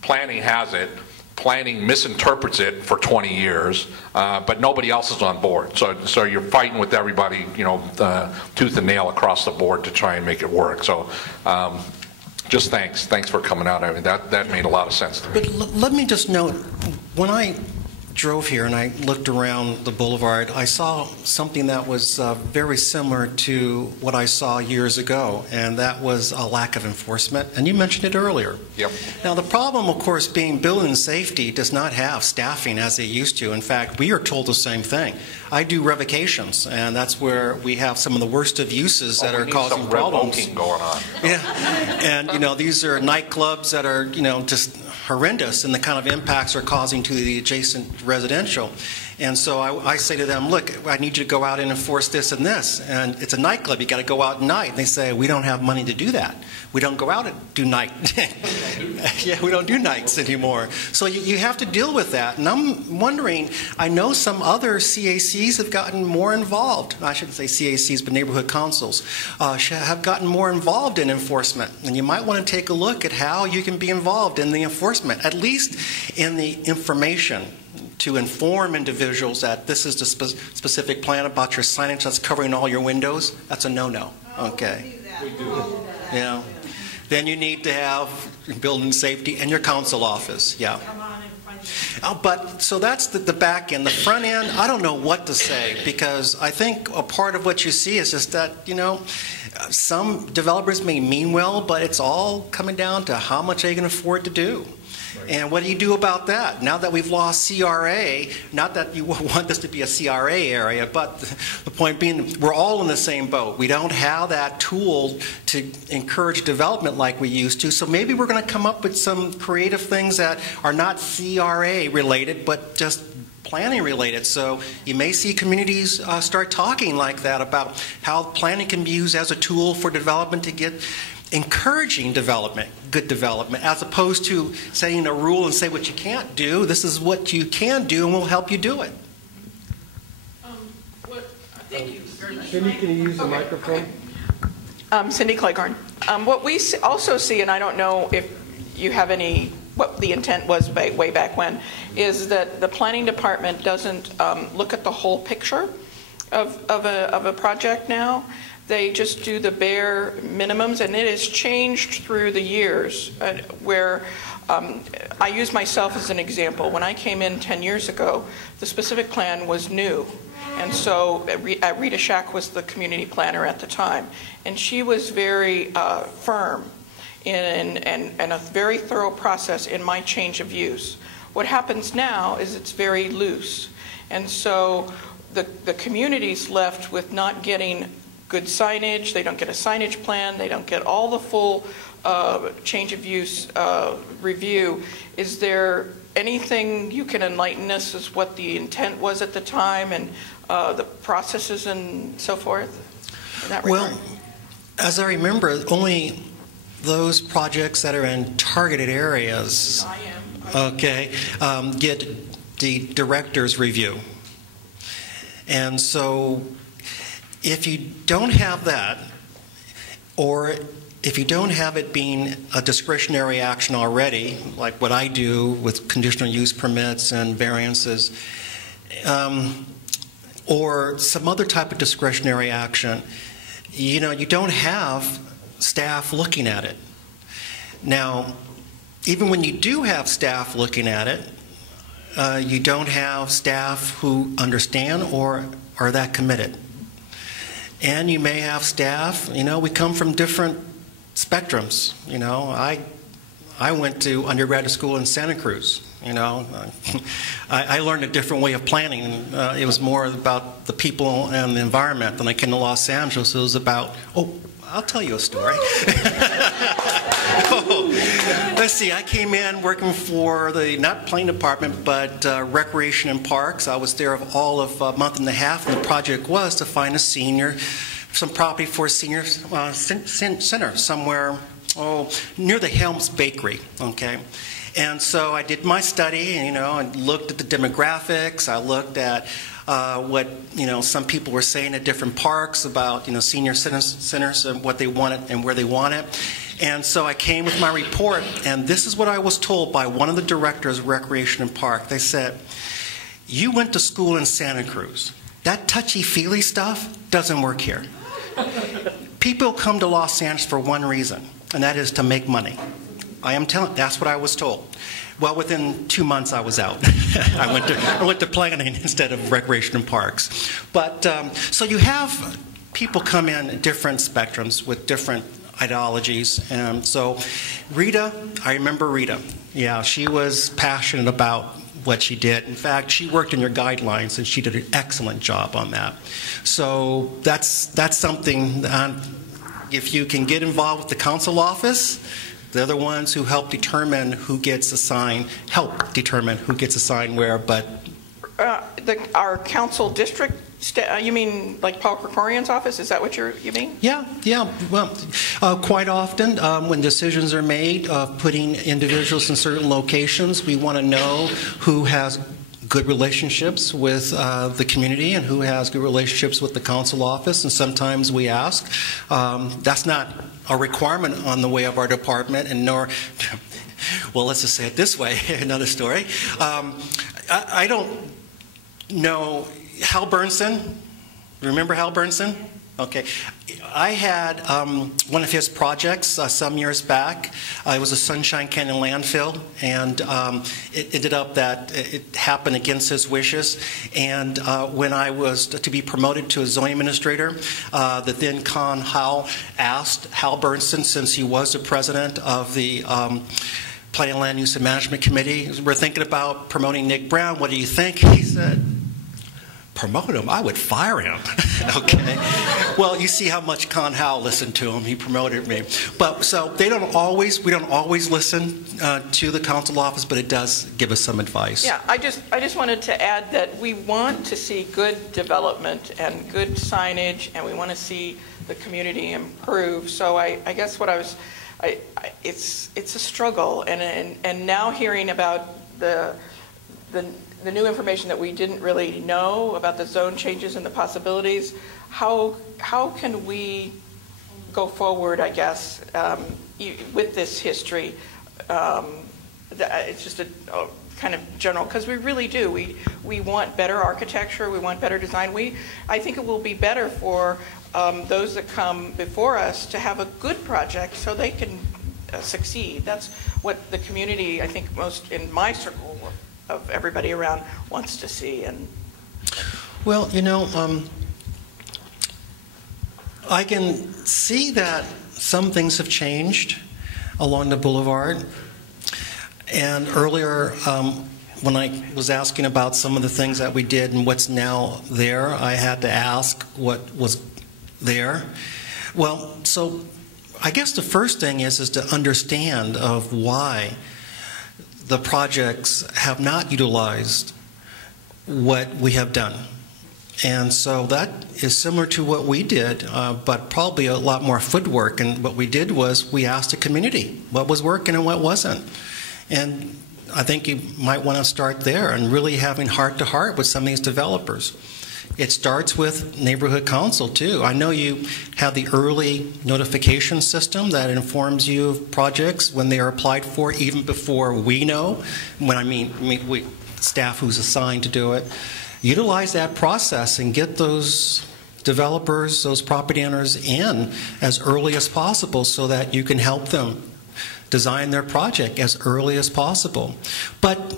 Planning has it. Planning misinterprets it for 20 years, but nobody else is on board. So you're fighting with everybody, tooth and nail across the board to try and make it work. So just thanks for coming out. I mean, that made a lot of sense to me. But let me just note, when I drove here and I looked around the boulevard, I saw something that was very similar to what I saw years ago, and that was a lack of enforcement. And you mentioned it earlier. Yep. Now, the problem, of course, being building safety does not have staffing as they used to. In fact, we are told the same thing. I do revocations, and that's where we have some of the worst of uses that are causing problems. Some going on. Yeah, and these are nightclubs that are just horrendous, and the kind of impacts are causing to the adjacent residential. And so I say to them, look, I need you to go out and enforce this and this. And it's a nightclub. You got to go out at night. And they say, we don't have money to do that. We don't go out and do night. Yeah, we don't do nights anymore. So you have to deal with that. And I'm wondering, I know some other CACs have gotten more involved. I shouldn't say CACs, but neighborhood councils have gotten more involved in enforcement. And you might want to take a look at how you can be involved in the enforcement, at least in the information, to inform individuals that this is the specific plan about your signage that's covering all your windows. That's a no-no. Okay. We do that. Yeah. Then you need to have building safety and your council office. Yeah. Come on and find But so that's the back end. The front end, I don't know what to say, because I think a part of what you see is just that, some developers may mean well, but it's all coming down to how much they can afford to do. And what do you do about that? Now that we've lost CRA, not that you want this to be a CRA area, but the point being, we're all in the same boat. We don't have that tool to encourage development like we used to, so maybe we're going to come up with some creative things that are not CRA related, but just planning related. So you may see communities start talking like that about how planning can be used as a tool for development to get encouraging development, good development, as opposed to setting a rule and say what you can't do. This is what you can do, and we'll help you do it. Thank you very much. Cindy, can you use the microphone? Cindy Cleghorn. What we also see, and I don't know if you have what the intent was way back when, is that the planning department doesn't look at the whole picture of a project now. They just do the bare minimums, and it has changed through the years where I use myself as an example. When I came in 10 years ago, the specific plan was new. And so Rita Shack was the community planner at the time, and she was very firm and a very thorough process in my change of use. What happens now is it's very loose, and so the community's left with not getting good signage. They don't get a signage plan. They don't get all the full change of use review. Is there anything you can enlighten us as what the intent was at the time and the processes and so forth in that regard? Well, as I remember, only those projects that are in targeted areas, okay, get the director's review. And so if you don't have that, or if you don't have it being a discretionary action already, like what I do with conditional use permits and variances, or some other type of discretionary action, you don't have staff looking at it. Now, even when you do have staff looking at it, you don't have staff who understand or are that committed. And you may have staff, we come from different spectrums. I went to undergraduate school in Santa Cruz. I learned a different way of planning. It was more about the people and the environment. When I came to Los Angeles, it was about, I'll tell you a story. Let's see, I came in working for the, not planning department, but recreation and parks. I was there all of a month and a half, and the project was to find some property for a senior center somewhere, near the Helms Bakery, okay? And so I did my study, and looked at the demographics. I looked at what some people were saying at different parks about senior centers and what they wanted and where they want it. And so I came with my report, and this is what I was told by one of the directors of Recreation and Park. They said, "You went to school in Santa Cruz. That touchy-feely stuff doesn't work here. People come to Los Angeles for one reason, and that is to make money." I am telling, that's what I was told. Well, within 2 months I was out. I went to planning instead of recreation and parks. But so you have people come in different spectrums with different ideologies. And so Rita, I remember Rita. Yeah, she was passionate about what she did. In fact, she worked in your guidelines, and she did an excellent job on that. So that's something, if you can get involved with the council office, they're the ones who help determine who gets assigned where, but... Our council district, you mean like Paul Krikorian's office? Is that what you mean? Yeah. Well, quite often when decisions are made of putting individuals in certain locations, we want to know who has good relationships with the community and who has good relationships with the council office, and sometimes we ask. That's not a requirement on the way of our department, and nor, well, let's just say it this way, another story. I don't know Hal Burnson. Remember Hal Burnson? Okay. I had one of his projects some years back. It was a Sunshine Canyon landfill, and it ended up that it happened against his wishes. And when I was to be promoted to a zoning administrator, the then Con Howell asked Hal Burnson, since he was the president of the Planning, Land Use and Management Committee, "We're thinking about promoting Nick Brown. What do you think?" He said, "Promote him? I would fire him." Okay. Well, you see how much Con Howell listened to him. He promoted me. But so we don't always listen to the council office, but it does give us some advice. Yeah, I just wanted to add that we want to see good development and good signage, and we want to see the community improve. So I guess what it's a struggle, and now hearing about the new information that we didn't really know about the zone changes and the possibilities, how can we go forward, I guess, with this history? It's just a kind of general, because we really do. We want better architecture, we want better design. I think it will be better for those that come before us to have a good project so they can succeed. That's what the community, I think, most in my circle of everybody around wants to see. And Well, I can see that some things have changed along the boulevard. And earlier, when I was asking about some of the things that we did and what's now there, I had to ask what was there. Well, so I guess the first thing is to understand of why the projects have not utilized what we have done. And so that is similar to what we did, but probably a lot more footwork. And what we did was we asked the community what was working and what wasn't. And I think you might want to start there and really having heart-to-heart with some of these developers. It starts with neighborhood council, too. I know you have the early notification system that informs you of projects when they are applied for, even before we know. When I mean we, staff who's assigned to do it. Utilize that process and get those developers, those property owners in as early as possible so that you can help them design their project as early as possible. But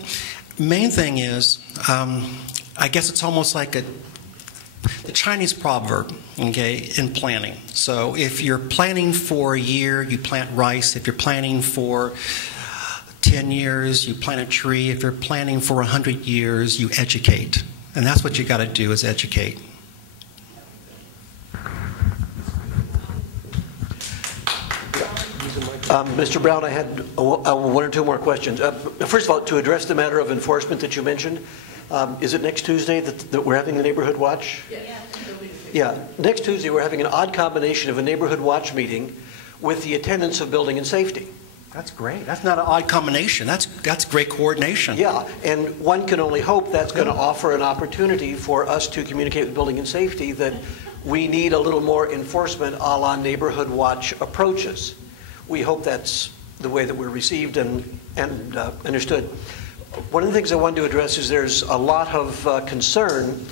main thing is, I guess it's almost like the Chinese proverb, okay, in planning. So if you're planning for a year, you plant rice. If you're planning for 10 years, you plant a tree. If you're planning for 100 years, you educate. And that's what you got to do, is educate. Mr. Brown, I had one or two more questions. First of all, to address the matter of enforcement that you mentioned, is it next Tuesday that we're having the neighborhood watch? Yeah, next Tuesday we're having an odd combination of a neighborhood watch meeting with the attendance of building and safety. That's great. That's not an odd combination. That's great coordination. Yeah, and one can only hope that's going to offer an opportunity for us to communicate with building and safety that we need a little more enforcement a la neighborhood watch approaches. We hope that's the way that we're received and understood. One of the things I wanted to address is there's a lot of concern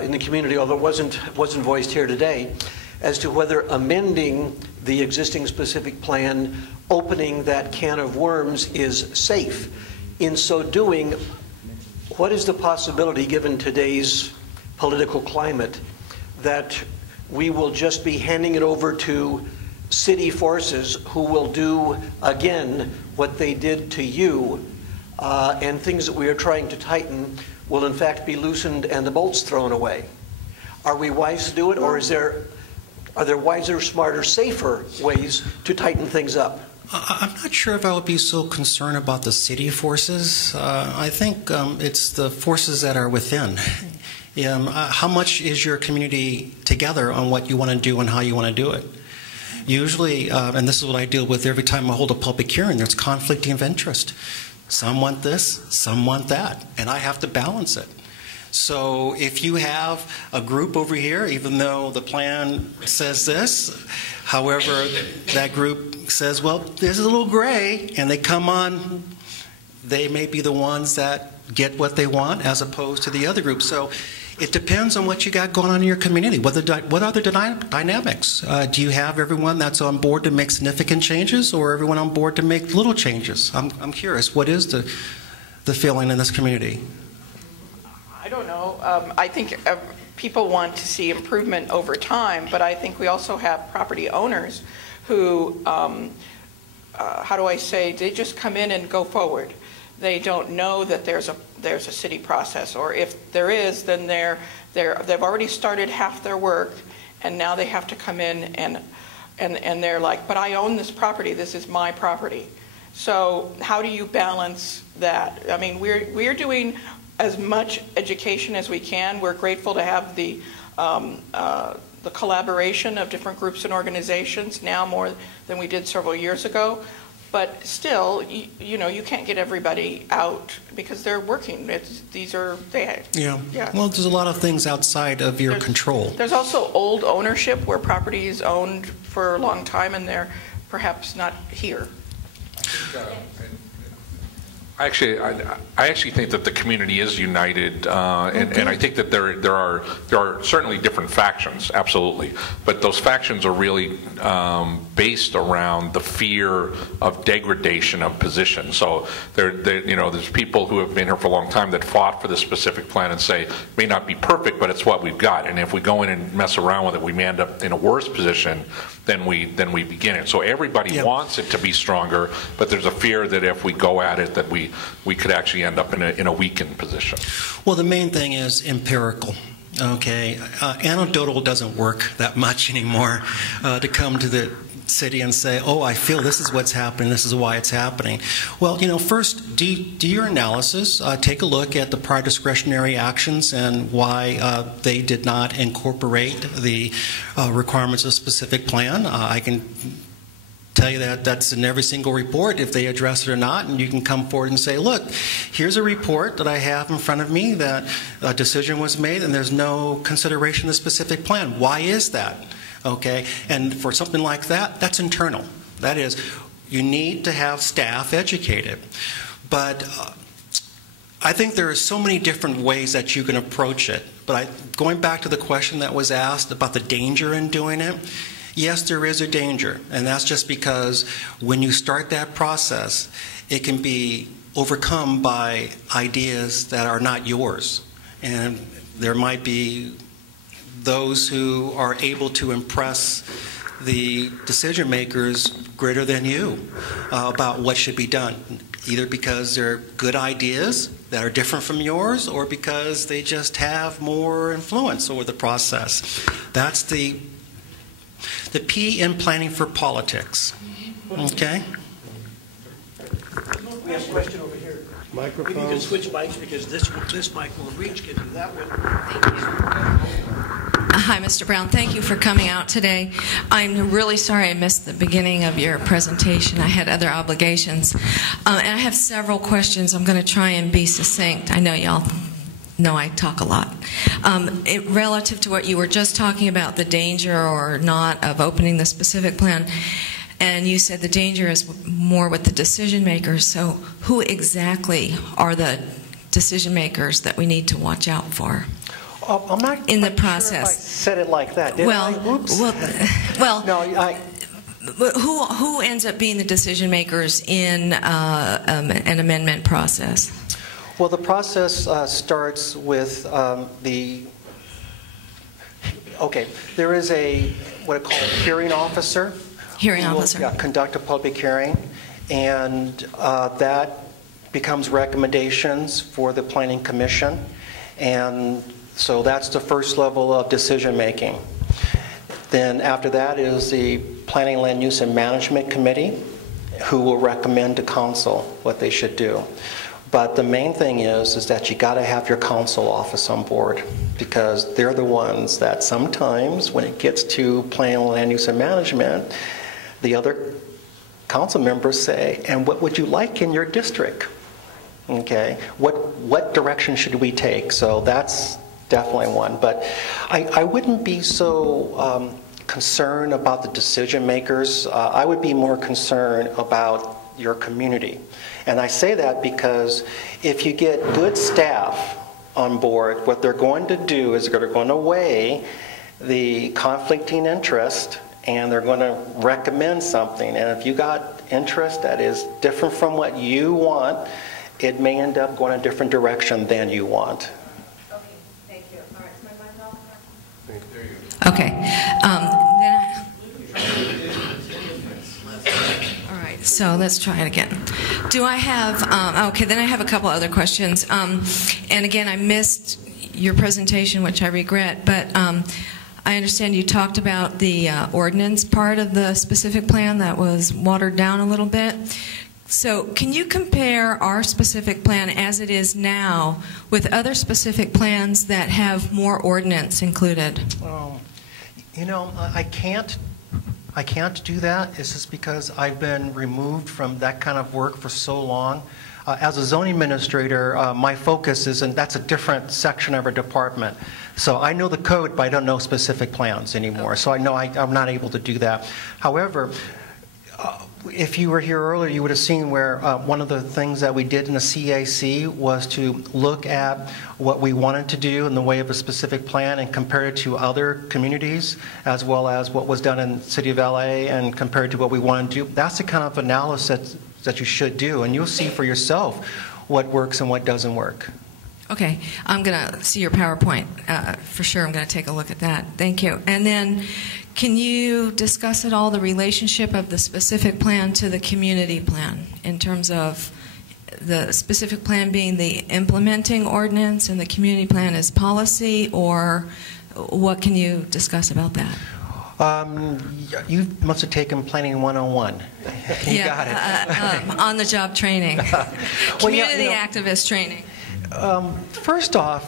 in the community, although it wasn't voiced here today, as to whether amending the existing specific plan, opening that can of worms, is safe. In so doing, what is the possibility, given today's political climate, that we will just be handing it over to city forces who will do again what they did to you, and things that we are trying to tighten will in fact be loosened and the bolts thrown away? Are we wise to do it, or are there wiser, smarter, safer ways to tighten things up? I'm not sure if I would be so concerned about the city forces. I think it's the forces that are within. How much is your community together on what you want to do and how you want to do it? Usually, and this is what I deal with every time I hold a public hearing, there's conflicting of interest. Some want this, some want that, and I have to balance it. So if you have a group over here, even though the plan says this, however, that group says, well, there's a little gray, and they come on, they may be the ones that get what they want as opposed to the other group. So it depends on what you got going on in your community. What are the dynamics? Do you have everyone that's on board to make significant changes, or everyone on board to make little changes? I'm curious. What is the feeling in this community? I don't know. I think people want to see improvement over time, but I think we also have property owners who, how do I say, they just come in and go forward. They don't know that there's a city process, or if there is, then they've already started half their work, and now they have to come in and they're like, but I own this property. This is my property. So how do you balance that? I mean, we're doing as much education as we can. We're grateful to have the collaboration of different groups and organizations now more than we did several years ago. But still, you know, you can't get everybody out because they're working. Yeah. Well, there's a lot of things outside of your control. There's also old ownership where property is owned for a long time and they're perhaps not here. I actually think that the community is united, and I think that there are certainly different factions, absolutely, but those factions are really based around the fear of degradation of position. So there's people who have been here for a long time that fought for this specific plan and say it may not be perfect, but it's what we've got, and if we go in and mess around with it, we may end up in a worse position than we begin it. So everybody wants it to be stronger, but there's a fear that if we go at it, that we could actually end up in a weakened position. Well, the main thing is empirical. Okay, anecdotal doesn't work that much anymore to come to the city and say, oh, I feel this is what's happening, this is why it's happening. Well, first, do your analysis. Take a look at the prior discretionary actions and why they did not incorporate the requirements of a specific plan. I can tell you that that's in every single report, if they address it or not, and you can come forward and say, look, here's a report that I have in front of me that a decision was made and there's no consideration of the specific plan. Why is that? Okay, and for something like that, that's internal. That is, you need to have staff educated. But I think there are so many different ways that you can approach it. But going back to the question that was asked about the danger in doing it, yes, there is a danger, and that's just because when you start that process, it can be overcome by ideas that are not yours. And there might be those who are able to impress the decision makers greater than you about what should be done, either because they're good ideas that are different from yours or because they just have more influence over the process. That's the P in planning for politics. Okay? We have a question over here. Microphone. Maybe you can switch mics because this mic will reach, get to that one. Hi, Mr. Brown. Thank you for coming out today. I'm really sorry I missed the beginning of your presentation. I had other obligations. And I have several questions. I'm going to try and be succinct. I know y'all know I talk a lot. Relative to what you were just talking about, the danger or not of opening the specific plan, and you said the danger is more with the decision makers. So who exactly are the decision makers that we need to watch out for? I'm not in the sure process. If I said it like that, did I? Oops. Well, no, who ends up being the decision makers in an amendment process? Well, the process starts with there is what I call a hearing officer. Hearing officer. Will conduct a public hearing, and that becomes recommendations for the Planning Commission, and so that's the first level of decision making. Then after that is the Planning, Land Use, and Management Committee, who will recommend to council what they should do. But the main thing is that you got to have your council office on board, because they're the ones that sometimes when it gets to planning, land use, and management, the other council members say, and what would you like in your district? Okay, what direction should we take? So that's definitely one. But I wouldn't be so concerned about the decision makers. I would be more concerned about your community. And I say that because if you get good staff on board, what they're going to do is they're going to weigh the conflicting interest and they're going to recommend something. And if you got interest that is different from what you want, it may end up going a different direction than you want. Okay, thank you. All right, is my mic off? There you go. Okay. All right, so let's try it again. Do I have, okay, then I have a couple other questions. And again, I missed your presentation, which I regret, but I understand you talked about the ordinance part of the specific plan that was watered down a little bit. So can you compare our specific plan as it is now with other specific plans that have more ordinance included? You know, I can't do that. It's just because I've been removed from that kind of work for so long. As a zoning administrator, my focus is, and that's a different section of our department. So I know the code, but I don't know specific plans anymore. So I know I'm not able to do that. However, if you were here earlier, you would have seen where one of the things that we did in the CAC was to look at what we wanted to do in the way of a specific plan and compare it to other communities, as well as what was done in the City of LA and compared to what we wanted to do. That's the kind of analysis that you should do, and you'll see for yourself what works and what doesn't work. Okay, I'm going to see your PowerPoint. For sure, I'm going to take a look at that. Thank you. And then, can you discuss at all the relationship of the specific plan to the community plan in terms of the specific plan being the implementing ordinance and the community plan is policy, or what can you discuss about that? You must have taken Planning 101. You got it. On-the-job training. Community activist training. First off,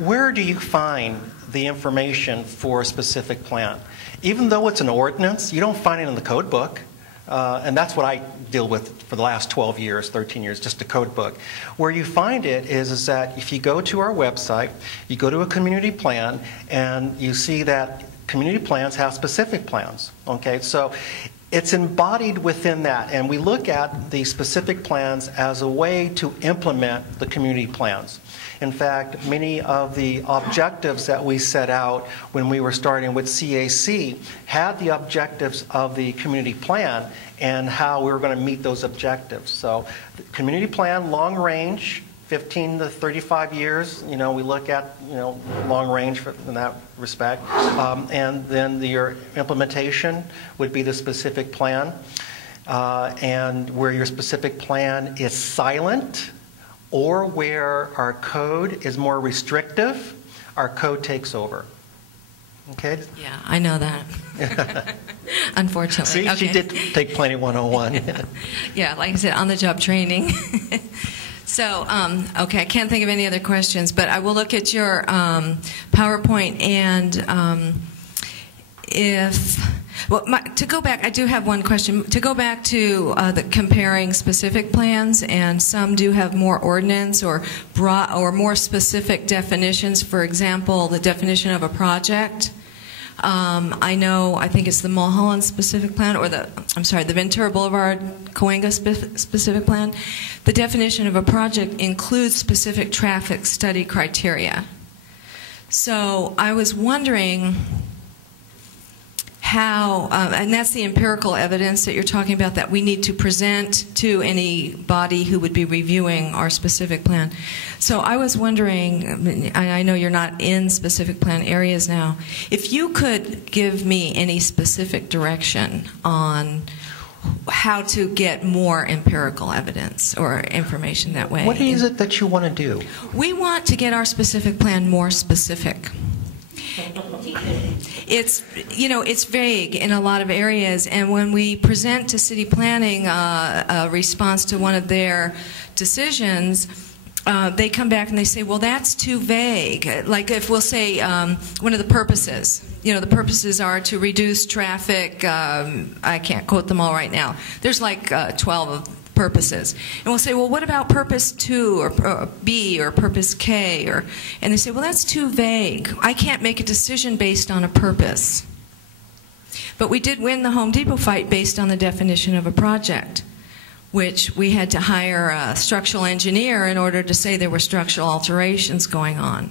where do you find the information for a specific plan? Even though it's an ordinance, you don't find it in the code book. And that's what I deal with for the last 12 years, 13 years, just the code book. Where you find it is that if you go to our website, you go to a community plan, and you see that community plans have specific plans. Okay, so it's embodied within that, and we look at the specific plans as a way to implement the community plans. In fact, many of the objectives that we set out when we were starting with CAC had the objectives of the community plan and how we were going to meet those objectives. So the community plan, long range, 15 to 35 years, we look at, long range in that respect. And then your implementation would be the specific plan. And where your specific plan is silent, or where our code is more restrictive, our code takes over. Okay? Yeah, I know that. Unfortunately. See, okay. She did take Planning 101. Yeah, like I said, on-the-job training. So, okay, I can't think of any other questions, but I will look at your PowerPoint, and to go back, I do have one question. To go back to the comparing specific plans, and some do have more ordinance or more specific definitions. For example, the definition of a project. I think it's the Mulholland specific plan, or the Ventura Boulevard Cahuenga specific plan. The definition of a project includes specific traffic study criteria. So I was wondering how, and that's the empirical evidence that you're talking about that we need to present to anybody who would be reviewing our specific plan. So I was wondering, I know you're not in specific plan areas now, if you could give me any specific direction on how to get more empirical evidence or information that way. What is it that you want to do? We want to get our specific plan more specific. It's vague in a lot of areas, and when we present to city planning a response to one of their decisions, they come back and they say, well, that's too vague. Like if we'll say one of the purposes, the purposes are to reduce traffic. I can't quote them all right now. There's like 12 of purposes. And we'll say, well, what about purpose 2 or B or purpose K? And they say, well, that's too vague. I can't make a decision based on a purpose. But we did win the Home Depot fight based on the definition of a project, which we had to hire a structural engineer in order to say there were structural alterations going on.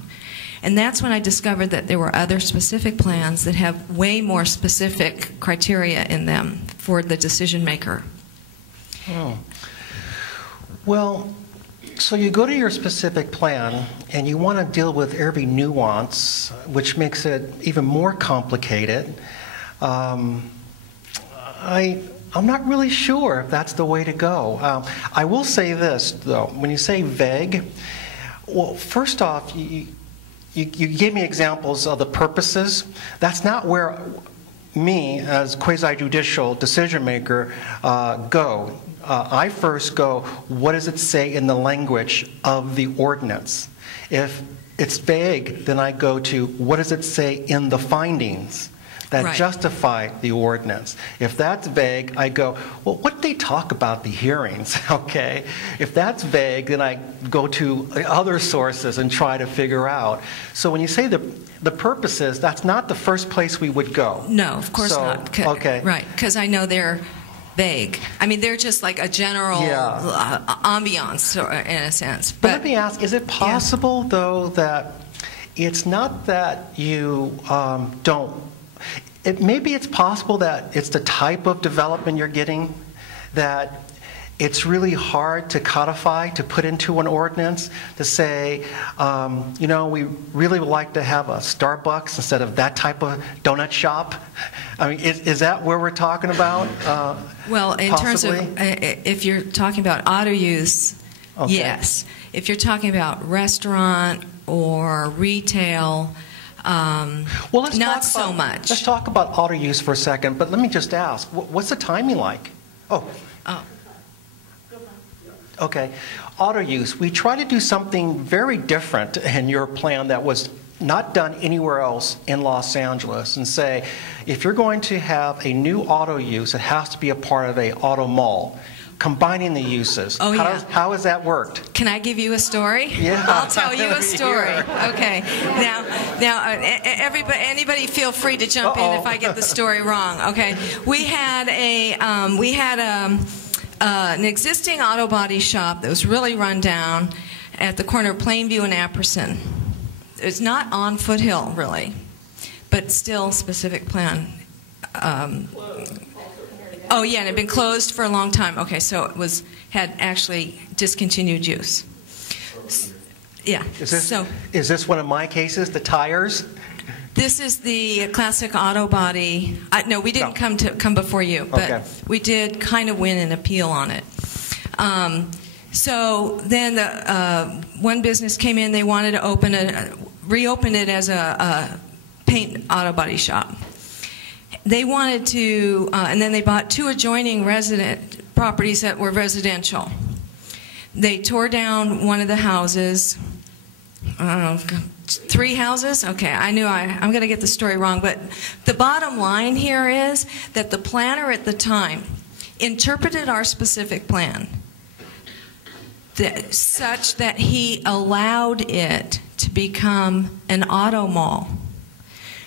And that's when I discovered that there were other specific plans that have way more specific criteria in them for the decision maker. Oh. Well, so you go to your specific plan and you want to deal with every nuance, which makes it even more complicated. I'm not really sure if that's the way to go. I will say this, though. When you say vague, well, first off, you gave me examples of the purposes. That's not where me, as quasi-judicial decision maker, go. I first go, what does it say in the language of the ordinance? If it's vague, then I go to, what does it say in the findings that justify the ordinance? If that's vague, I go, well, what did they talk about the hearings? Okay. If that's vague, then I go to other sources and try to figure out. So when you say the purposes, that's not the first place we would go. No, of course not. Okay. Right, because I know they're vague. I mean, they're just like a general ambiance, in a sense. But let me ask, is it possible, though, that it's not that you maybe it's possible that it's the type of development you're getting that it's really hard to codify, to put into an ordinance, to say, we really would like to have a Starbucks instead of that type of donut shop? I mean, is that where we're talking about? Well, in possibly? terms of, if you're talking about auto use, Okay. yes. If you're talking about restaurant or retail, not so much. Let's talk about auto use for a second, but let me just ask, what's the timing like? Oh. Okay. Auto use. We try to do something very different in your plan that was not done anywhere else in Los Angeles, and say, if you're going to have a new auto use, it has to be a part of a auto mall. Combining the uses. Oh, yeah. How has that worked? Can I give you a story? Yeah. I'll tell you a story. Yeah. Okay. Now, anybody feel free to jump in if I get the story wrong. Okay. We had an existing auto body shop that was really run down at the corner of Plainview and Apperson. It's not on Foothill, really, but still specific plan. Oh, yeah, and it had been closed for a long time. Okay, so it had actually discontinued use. Yeah. Is this one of my cases, the tires? This is the classic auto body. No, we didn't come before you, but we did kind of win an appeal on it. So then one business came in. They wanted to reopen it as a paint auto body shop. They wanted to, and then they bought 2 adjoining resident properties that were residential. They tore down one of the houses. 3 houses? Okay, I knew I'm going to get the story wrong, but the bottom line here is that the planner at the time interpreted our specific plan such that he allowed it to become an auto mall.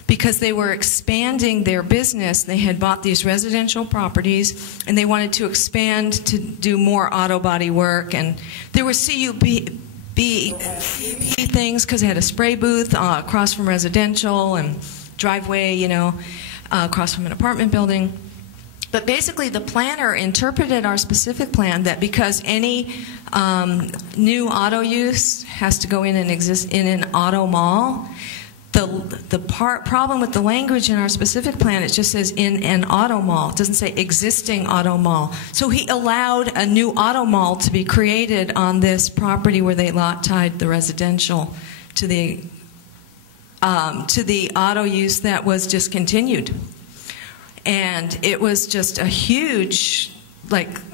Because they were expanding their business, they had bought these residential properties, and they wanted to expand to do more auto body work, and there were CUB things because they had a spray booth across from residential and driveway, across from an apartment building. But basically, the planner interpreted our specific plan that because any new auto use has to go in and exist in an auto mall, the problem with the language in our specific plan, it just says in an auto mall. It doesn't say existing auto mall. So he allowed a new auto mall to be created on this property where they lot tied the residential to the auto use that was discontinued. And it was just a huge,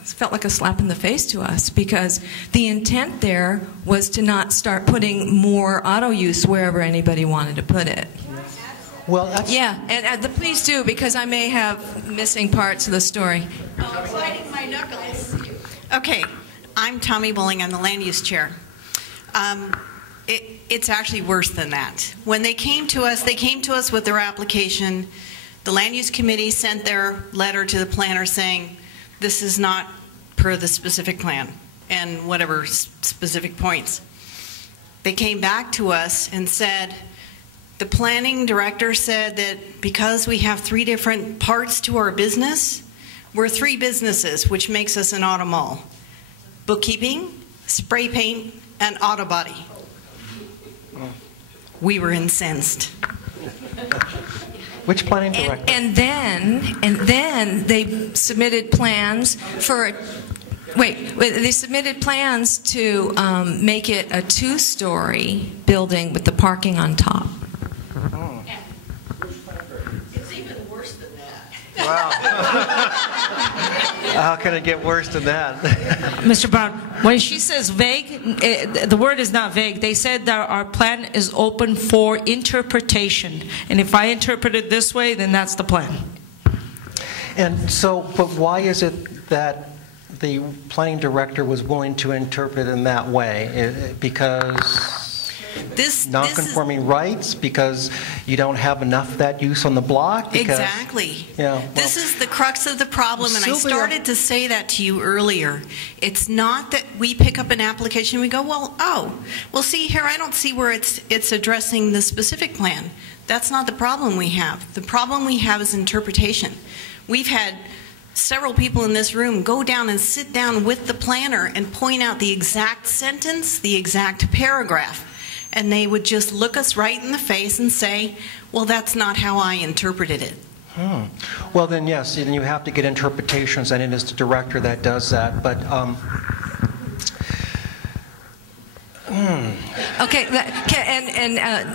felt like a slap in the face to us, because the intent there was to not start putting more auto use wherever anybody wanted to put it. Well, that's... Yeah, and please do, because I may have missing parts of the story. I'm biting my knuckles. Okay, I'm Tommy Bowling. I'm the land use chair. It's actually worse than that. When they came to us with their application. The land use committee sent their letter to the planner saying, this is not per the specific plan and whatever specific points. They came back to us and said, the planning director said that because we have 3 different parts to our business, we're 3 businesses, which makes us an auto mall. Bookkeeping, spray paint, and auto body. We were incensed. Which planning director? And then they submitted plans for. They submitted plans to make it a 2-story building with the parking on top. Oh. It's even worse than that. Wow. How can it get worse than that? Mr. Brown, when she says vague, the word is not vague. They said that our plan is open for interpretation. And if I interpret it this way, then that's the plan. And so, but why is it that the planning director was willing to interpret in that way? Because... non-conforming rights because you don't have enough of that use on the block? Because, Exactly. Yeah, well, This is the crux of the problem, and I Sylvia- started to say that to you earlier. It's not that we pick up an application and we go, well, see here, I don't see where it's addressing the specific plan. That's not the problem we have. The problem we have is interpretation. We've had several people in this room go down and sit down with the planner and point out the exact sentence, the exact paragraph, and they would just look us right in the face and say, well, that's not how I interpreted it. Well, then, yes, then you have to get interpretations, and it is the director that does that. But Okay,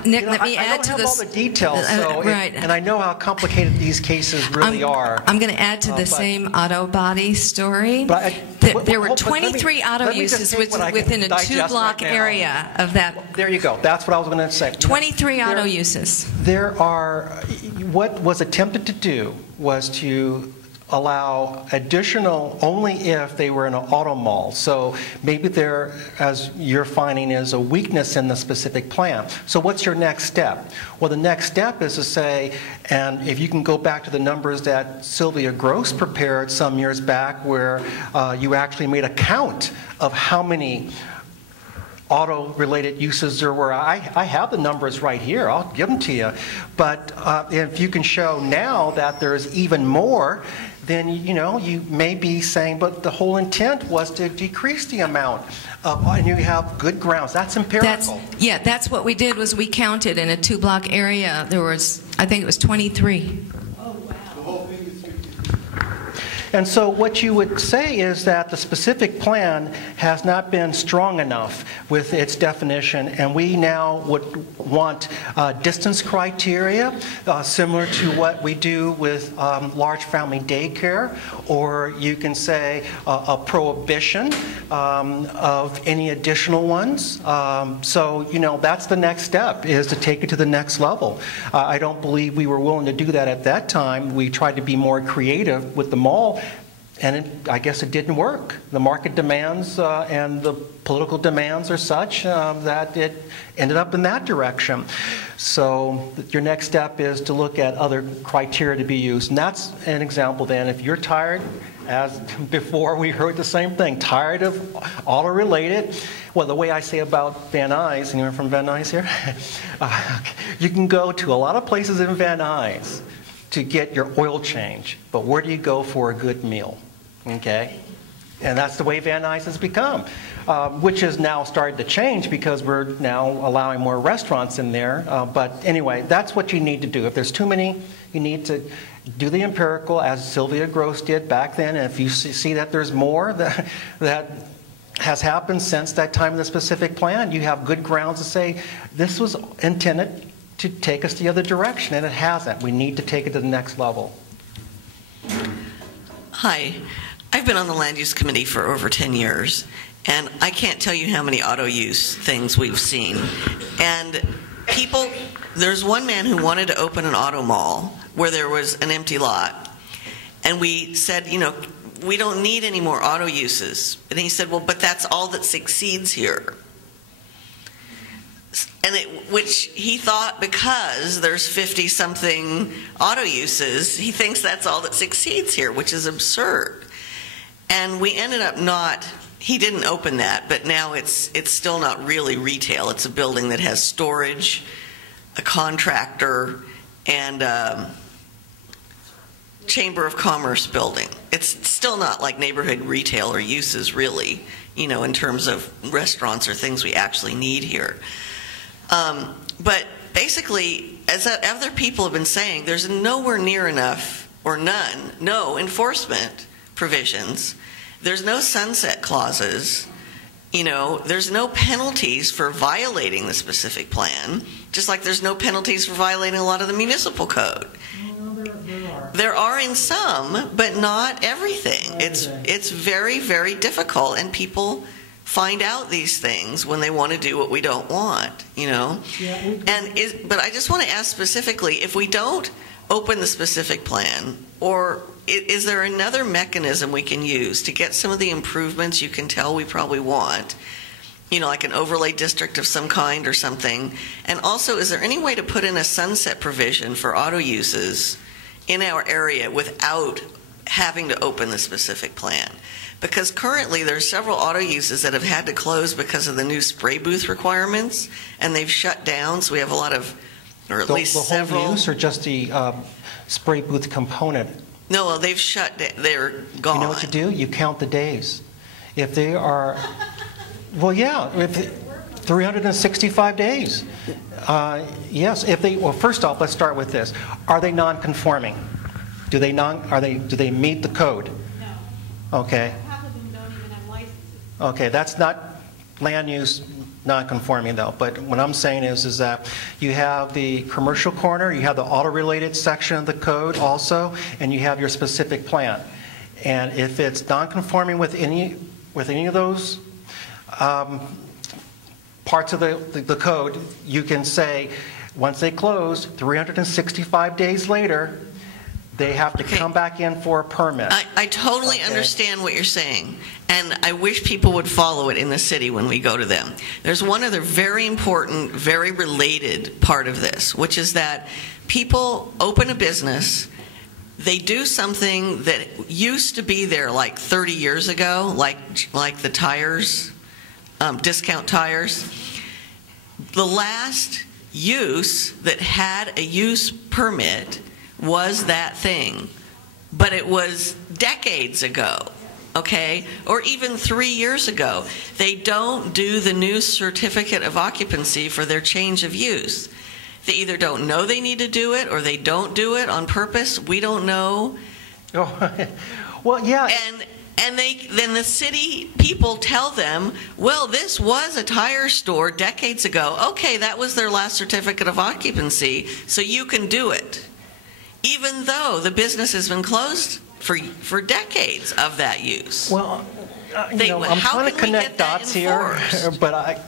Nick, let me add to I don't have this. all the details, Right. and I know how complicated these cases really are. I'm going to add to the same auto body story. There were 23 auto uses within a 2-block area of that. There you go. That's what I was going to say. 23 auto uses. What was attempted to do was to allow additional only if they were in an auto mall. So maybe there, as you're finding, is a weakness in the specific plan. So what's your next step? Well, the next step is to say, and if you can go back to the numbers that Sylvia Gross prepared some years back where you actually made a count of how many auto-related uses there were. I have the numbers right here. I'll give them to you. But if you can show now that there's even more, then you may be saying, but the whole intent was to decrease the amount, and you have good grounds. That's empirical. That's what we did. Was we counted in a 2-block area. There was, I think it was 23. And so what you would say is that the specific plan has not been strong enough with its definition, and we now would want distance criteria similar to what we do with large family daycare, or you can say a prohibition of any additional ones. So, that's the next step, is to take it to the next level. I don't believe we were willing to do that at that time. We tried to be more creative with the mall, and I guess it didn't work. The market demands and the political demands are such that it ended up in that direction. So your next step is to look at other criteria to be used. And that's an example then. If you're tired, as before we heard the same thing, tired of auto-related, well, the way I say about Van Nuys, anyone from Van Nuys here? You can go to a lot of places in Van Nuys to get your oil change, but where do you go for a good meal? Okay? And that's the way Van Nuys has become, which has now started to change because we're now allowing more restaurants in there. But anyway, that's what you need to do. If there's too many, you need to do the empirical, as Sylvia Gross did back then. And if you see that there's more that has happened since that time of the specific plan, you have good grounds to say this was intended to take us the other direction, and it hasn't. We need to take it to the next level. Hi. I've been on the Land Use Committee for over 10 years, and I can't tell you how many auto use things we've seen. And there's one man who wanted to open an auto mall where there was an empty lot. And we said, we don't need any more auto uses. And he said, well, but that's all that succeeds here. Which he thought, because there's 50-something auto uses, he thinks that's all that succeeds here, which is absurd. And we ended up he didn't open that, but now it's still not really retail. It's a building that has storage, a contractor, and a Chamber of Commerce building. It's still not like neighborhood retail or uses, really, in terms of restaurants or things we actually need here. But basically, as other people have been saying, there's nowhere near enough, or no enforcement provisions. There's no sunset clauses. There's no penalties for violating the specific plan, just like there's no penalties for violating a lot of the municipal code. There are in some, but not everything. It's very, very difficult, and people find out these things when they want to do what we don't want, But I just want to ask specifically, if we don't open the specific plan, or is there another mechanism we can use to get some of the improvements you can tell we probably want like an overlay district of some kind or something? And also, is there any way to put in a sunset provision for auto uses in our area without having to open the specific plan? Because currently there are several auto uses that have had to close because of the new spray booth requirements, and they've shut down. So we have a lot of, or at least several. The whole use or just the spray booth component? No, well, they've shut down. They're gone. You know what you do? You count the days. If they are, well, yeah, if 365 days. Yes, if they, well, first off, let's start with this. Are they non-conforming? Do they meet the code? No. Okay. Half of them don't even have licenses. Okay, that's not land use non-conforming though, but what I'm saying is that you have the commercial corner, you have the auto-related section of the code also, and you have your specific plan. And if it's non-conforming with any of those parts of the code, you can say, once they close, 365 days later, they have to come back in for a permit. I totally understand what you're saying, and I wish people would follow it in the city when we go to them. There's one other very important, very related part of this, which is that people open a business, they do something that used to be there like 30 years ago, like the tires, discount tires. The last use that had a use permit was that thing, but it was decades ago, okay, or even 3 years ago. They don't do the new certificate of occupancy for their change of use. They either don't know they need to do it or they don't do it on purpose. We don't know. Oh, well, yeah. And then the city people tell them, well, this was a tire store decades ago. Okay, that was their last certificate of occupancy, so you can do it. Even though the business has been closed for decades of that use. Well, I'm trying to connect dots here, but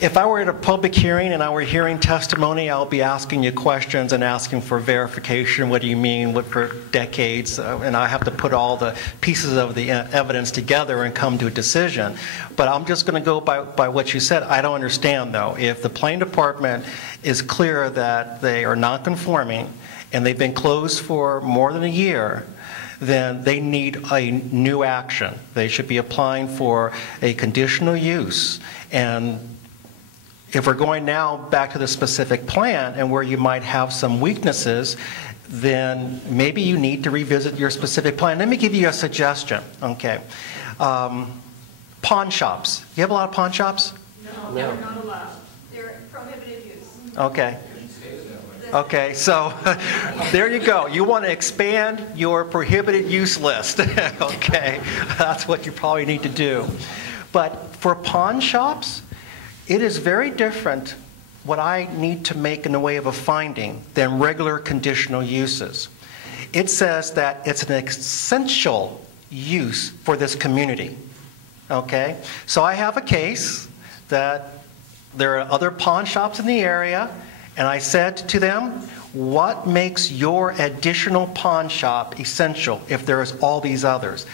if I were at a public hearing and I were hearing testimony, I'll be asking you questions and asking for verification. What do you mean? What for decades? And I have to put all the pieces of the evidence together and come to a decision. But I'm just going to go by what you said. I don't understand, though. If the planning department is clear that they are non-conforming and they've been closed for more than a year, then they need a new action. They should be applying for a conditional use. And if we're going now back to the specific plan and where you might have some weaknesses, then maybe you need to revisit your specific plan. Let me give you a suggestion, okay? Pawn shops. You have a lot of pawn shops? No, they're not allowed. They're prohibited use. Okay. Okay, so there you go. You want to expand your prohibited use list. Okay, that's what you probably need to do. But for pawn shops, it is very different what I need to make in the way of a finding than regular conditional uses. It says that it's an essential use for this community. Okay, so I have a case that there are other pawn shops in the area, and I said to them, what makes your additional pawn shop essential if there's all these others?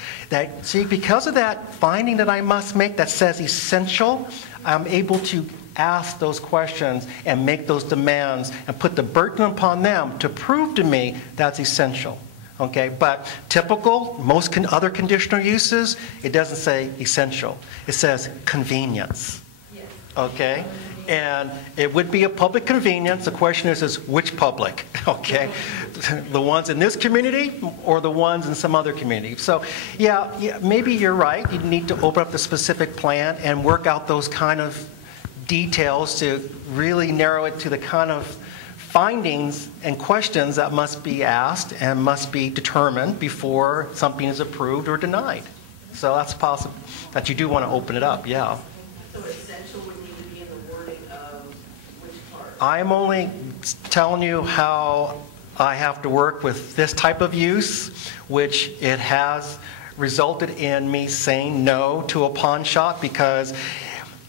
See, because of that finding that I must make that says essential, I'm able to ask those questions and make those demands and put the burden upon them to prove to me that's essential. Okay, but typical, most other conditional uses, it doesn't say essential. It says convenience. Okay? And it would be a public convenience. The question is which public, okay? The ones in this community or the ones in some other community? So, yeah, maybe you're right. You need to open up the specific plan and work out those kind of details to really narrow it to the kind of findings and questions that must be asked and must be determined before something is approved or denied. So that's possible that you do want to open it up, yeah. So essential would need to be in the wording of which part? I'm only telling you how I have to work with this type of use, which it has resulted in me saying no to a pawn shop because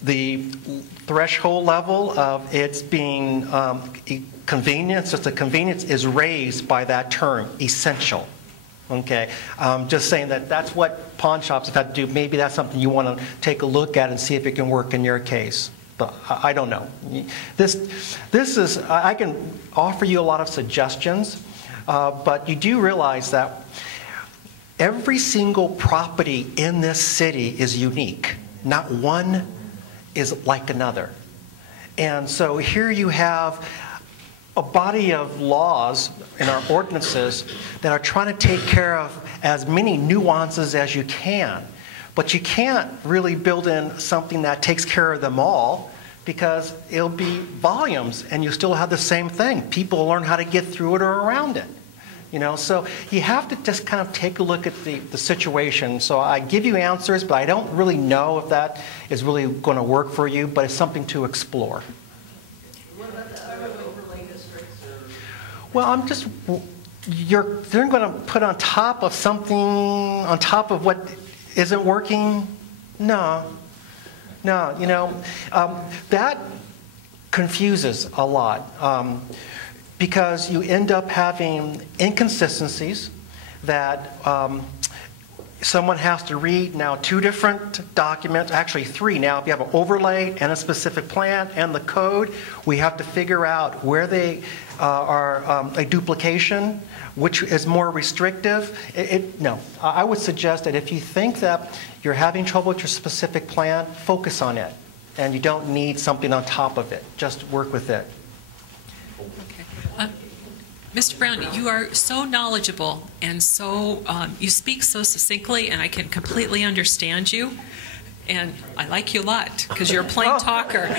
the threshold level of its being convenience, just a convenience, is raised by that term, essential. Okay, just saying that that's what pawn shops have had to do. Maybe that's something you want to take a look at and see if it can work in your case. But I don't know. This is, I can offer you a lot of suggestions, but you do realize that every single property in this city is unique. Not one is like another. And so here you have a body of laws in our ordinances that are trying to take care of as many nuances as you can. But you can't really build in something that takes care of them all, because it'll be volumes and you still have the same thing. People learn how to get through it or around it. You know, so you have to just kind of take a look at the situation. So I give you answers, but I don't really know if that is really going to work for you, but it's something to explore. What about the other overlay districts? Well, they're going to put on top of something, on top of what isn't working? No, you know, that confuses a lot. Because you end up having inconsistencies that someone has to read now 2 different documents, actually 3 now. If you have an overlay and a specific plan and the code, we have to figure out where they are a duplication, which is more restrictive. No, I would suggest that if you think that you're having trouble with your specific plan, focus on it. And you don't need something on top of it. Just work with it. Mr. Brown, you are so knowledgeable and so you speak so succinctly, and I can completely understand you. And I like you a lot because you're a plain talker.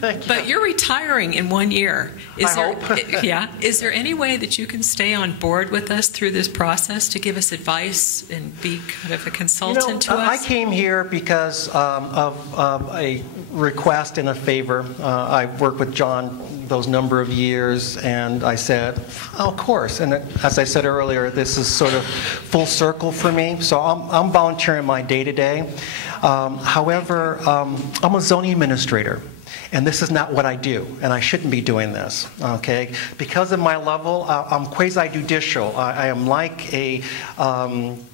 But you're retiring in 1 year. Yeah. Is there any way that you can stay on board with us through this process to give us advice and be kind of a consultant to us? I came here because of a request and a favor. I've worked with John those number of years, and I said, oh, of course. And as I said earlier, this is sort of full circle for me. So I'm volunteering my day-to-day. However, I'm a zoning administrator. And this is not what I do, and I shouldn't be doing this, okay? Because of my level, I'm quasi-judicial. I am like a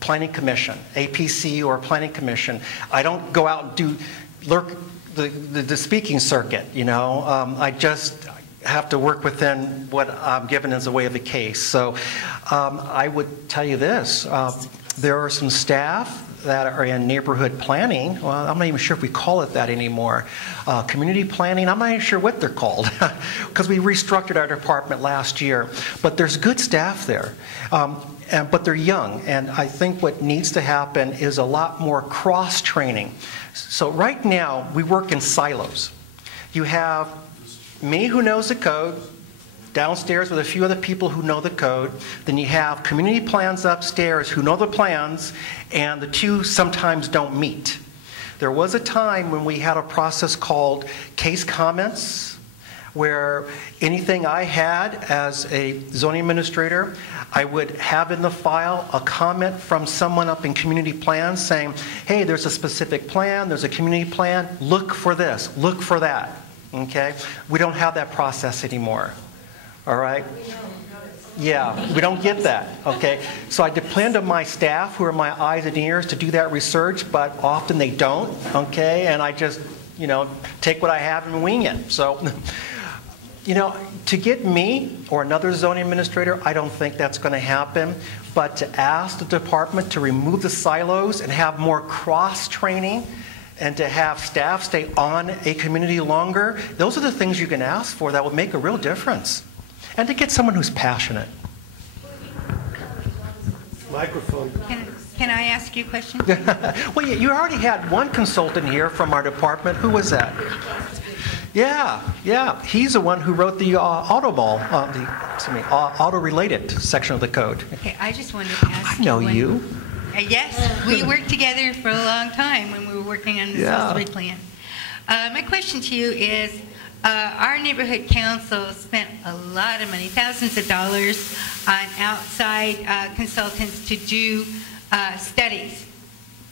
planning commission, APC or planning commission. I don't go out and lurk the speaking circuit, you know? I just have to work within what I'm given as a way of a case. So I would tell you this. There are some staff that are in neighborhood planning. Well, I'm not even sure if we call it that anymore. Community planning, I'm not even sure what they're called because we restructured our department last year. But there's good staff there, but they're young. And I think what needs to happen is a lot more cross-training. So right now, we work in silos. You have me who knows the code, downstairs with a few other people who know the code. Then you have community plans upstairs who know the plans, and the two sometimes don't meet. There was a time when we had a process called case comments, where anything I had as a zoning administrator, I would have in the file a comment from someone up in community plans saying, hey, there's a specific plan, there's a community plan, look for this, look for that, okay? We don't have that process anymore. All right? Yeah, we don't get that, okay? So I depend on my staff, who are my eyes and ears, to do that research, but often they don't, okay? And I just, you know, take what I have and wing it. So, you know, to get me or another zoning administrator, I don't think that's going to happen. But to ask the department to remove the silos and have more cross-training, and to have staff stay on a community longer, those are the things you can ask for that will make a real difference. And to get someone who's passionate. Microphone. Can I ask you a question? Well, you already had one consultant here from our department. Who was that? Yeah. He's the one who wrote the auto-related section of the code. Okay, I just wanted to ask I know you. Yes, we worked together for a long time when we were working on the Salisbury plan. My question to you is, our neighborhood council spent a lot of money, thousands of dollars, on outside consultants to do studies.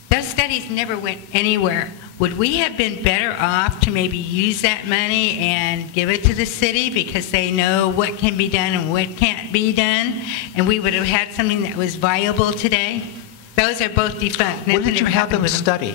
Those studies never went anywhere. would we have been better off to maybe use that money and give it to the city because they know what can be done and what can't be done, and we would have had something that was viable today? Those are both defunct. What did you have them study?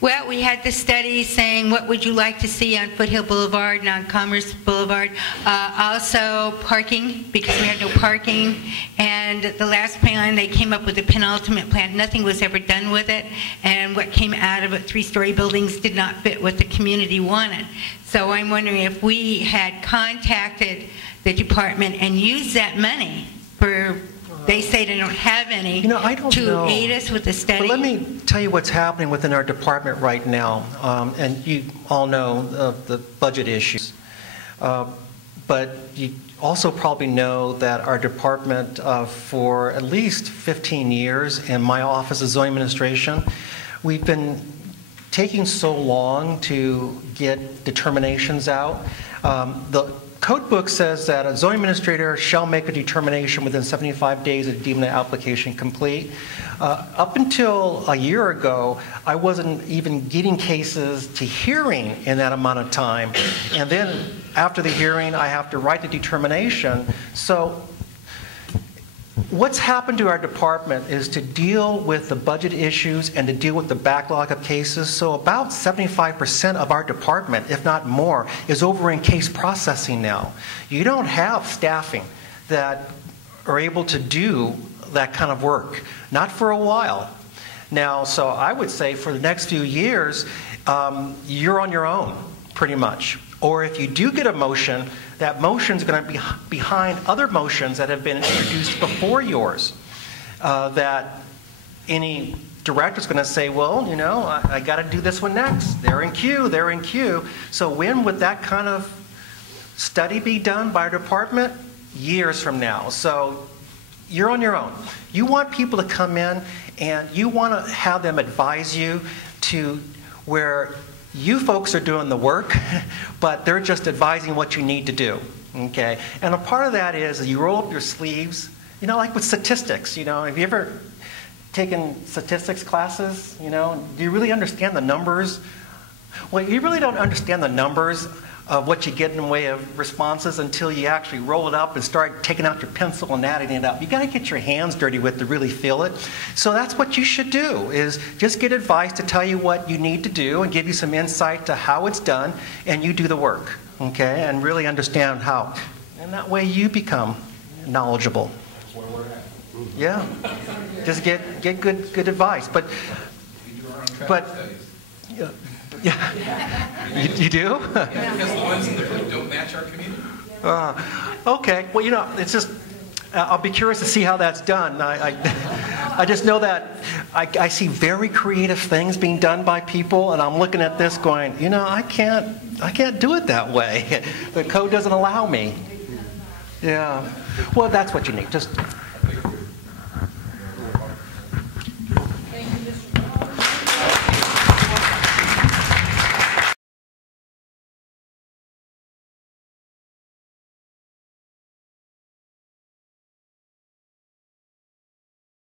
Well, we had the study saying what would you like to see on Foothill Boulevard and on Commerce Boulevard. Also parking, because we had no parking. And the last plan, they came up with a penultimate plan. Nothing was ever done with it. And what came out of it, 3-story buildings, did not fit what the community wanted. So I'm wondering if we had contacted the department and used that money for, they say they don't have any, I don't know. aid us with the study. But let me tell you what's happening within our department right now. And you all know the budget issues. But you also probably know that our department for at least 15 years in my office of zoning administration, we've been taking so long to get determinations out. The code book says that a zoning administrator shall make a determination within 75 days of deeming the application complete. Up until a year ago, I wasn't even getting cases to hearing in that amount of time. And then after the hearing, I have to write the determination. So what's happened to our department is to deal with the budget issues and to deal with the backlog of cases. So about 75% of our department, if not more, is over in case processing now. You don't have staffing that are able to do that kind of work, not for a while. Now, so I would say for the next few years, you're on your own, pretty much. Or if you do get a motion, that motion is going to be behind other motions that have been introduced before yours. That any director is going to say, well, I got to do this one next. They're in queue, they're in queue. So when would that kind of study be done by our department? Years from now. So you're on your own. You want people to come in and you want to have them advise you to where you folks are doing the work, but they're just advising what you need to do, okay? And a part of that is you roll up your sleeves, like with statistics, have you ever taken statistics classes, do you really understand the numbers? Well, you really don't understand the numbers of what you get in the way of responses until you actually roll it up and start taking out your pencil and adding it up. You got to get your hands dirty with it to really feel it. So that's what you should do, is just get advice to tell you what you need to do and give you some insight to how it's done, and you do the work, okay, and really understand how. And that way you become knowledgeable. That's where we're at. Yeah. Just get good advice. But We do our own traffic studies. yeah. You do? Yeah, because the ones in the book don't match our community. Okay. Well, it's just, I'll be curious to see how that's done. I just know that I see very creative things being done by people, and I'm looking at this going, I can't do it that way. The code doesn't allow me. Yeah. Well, that's what you need. Just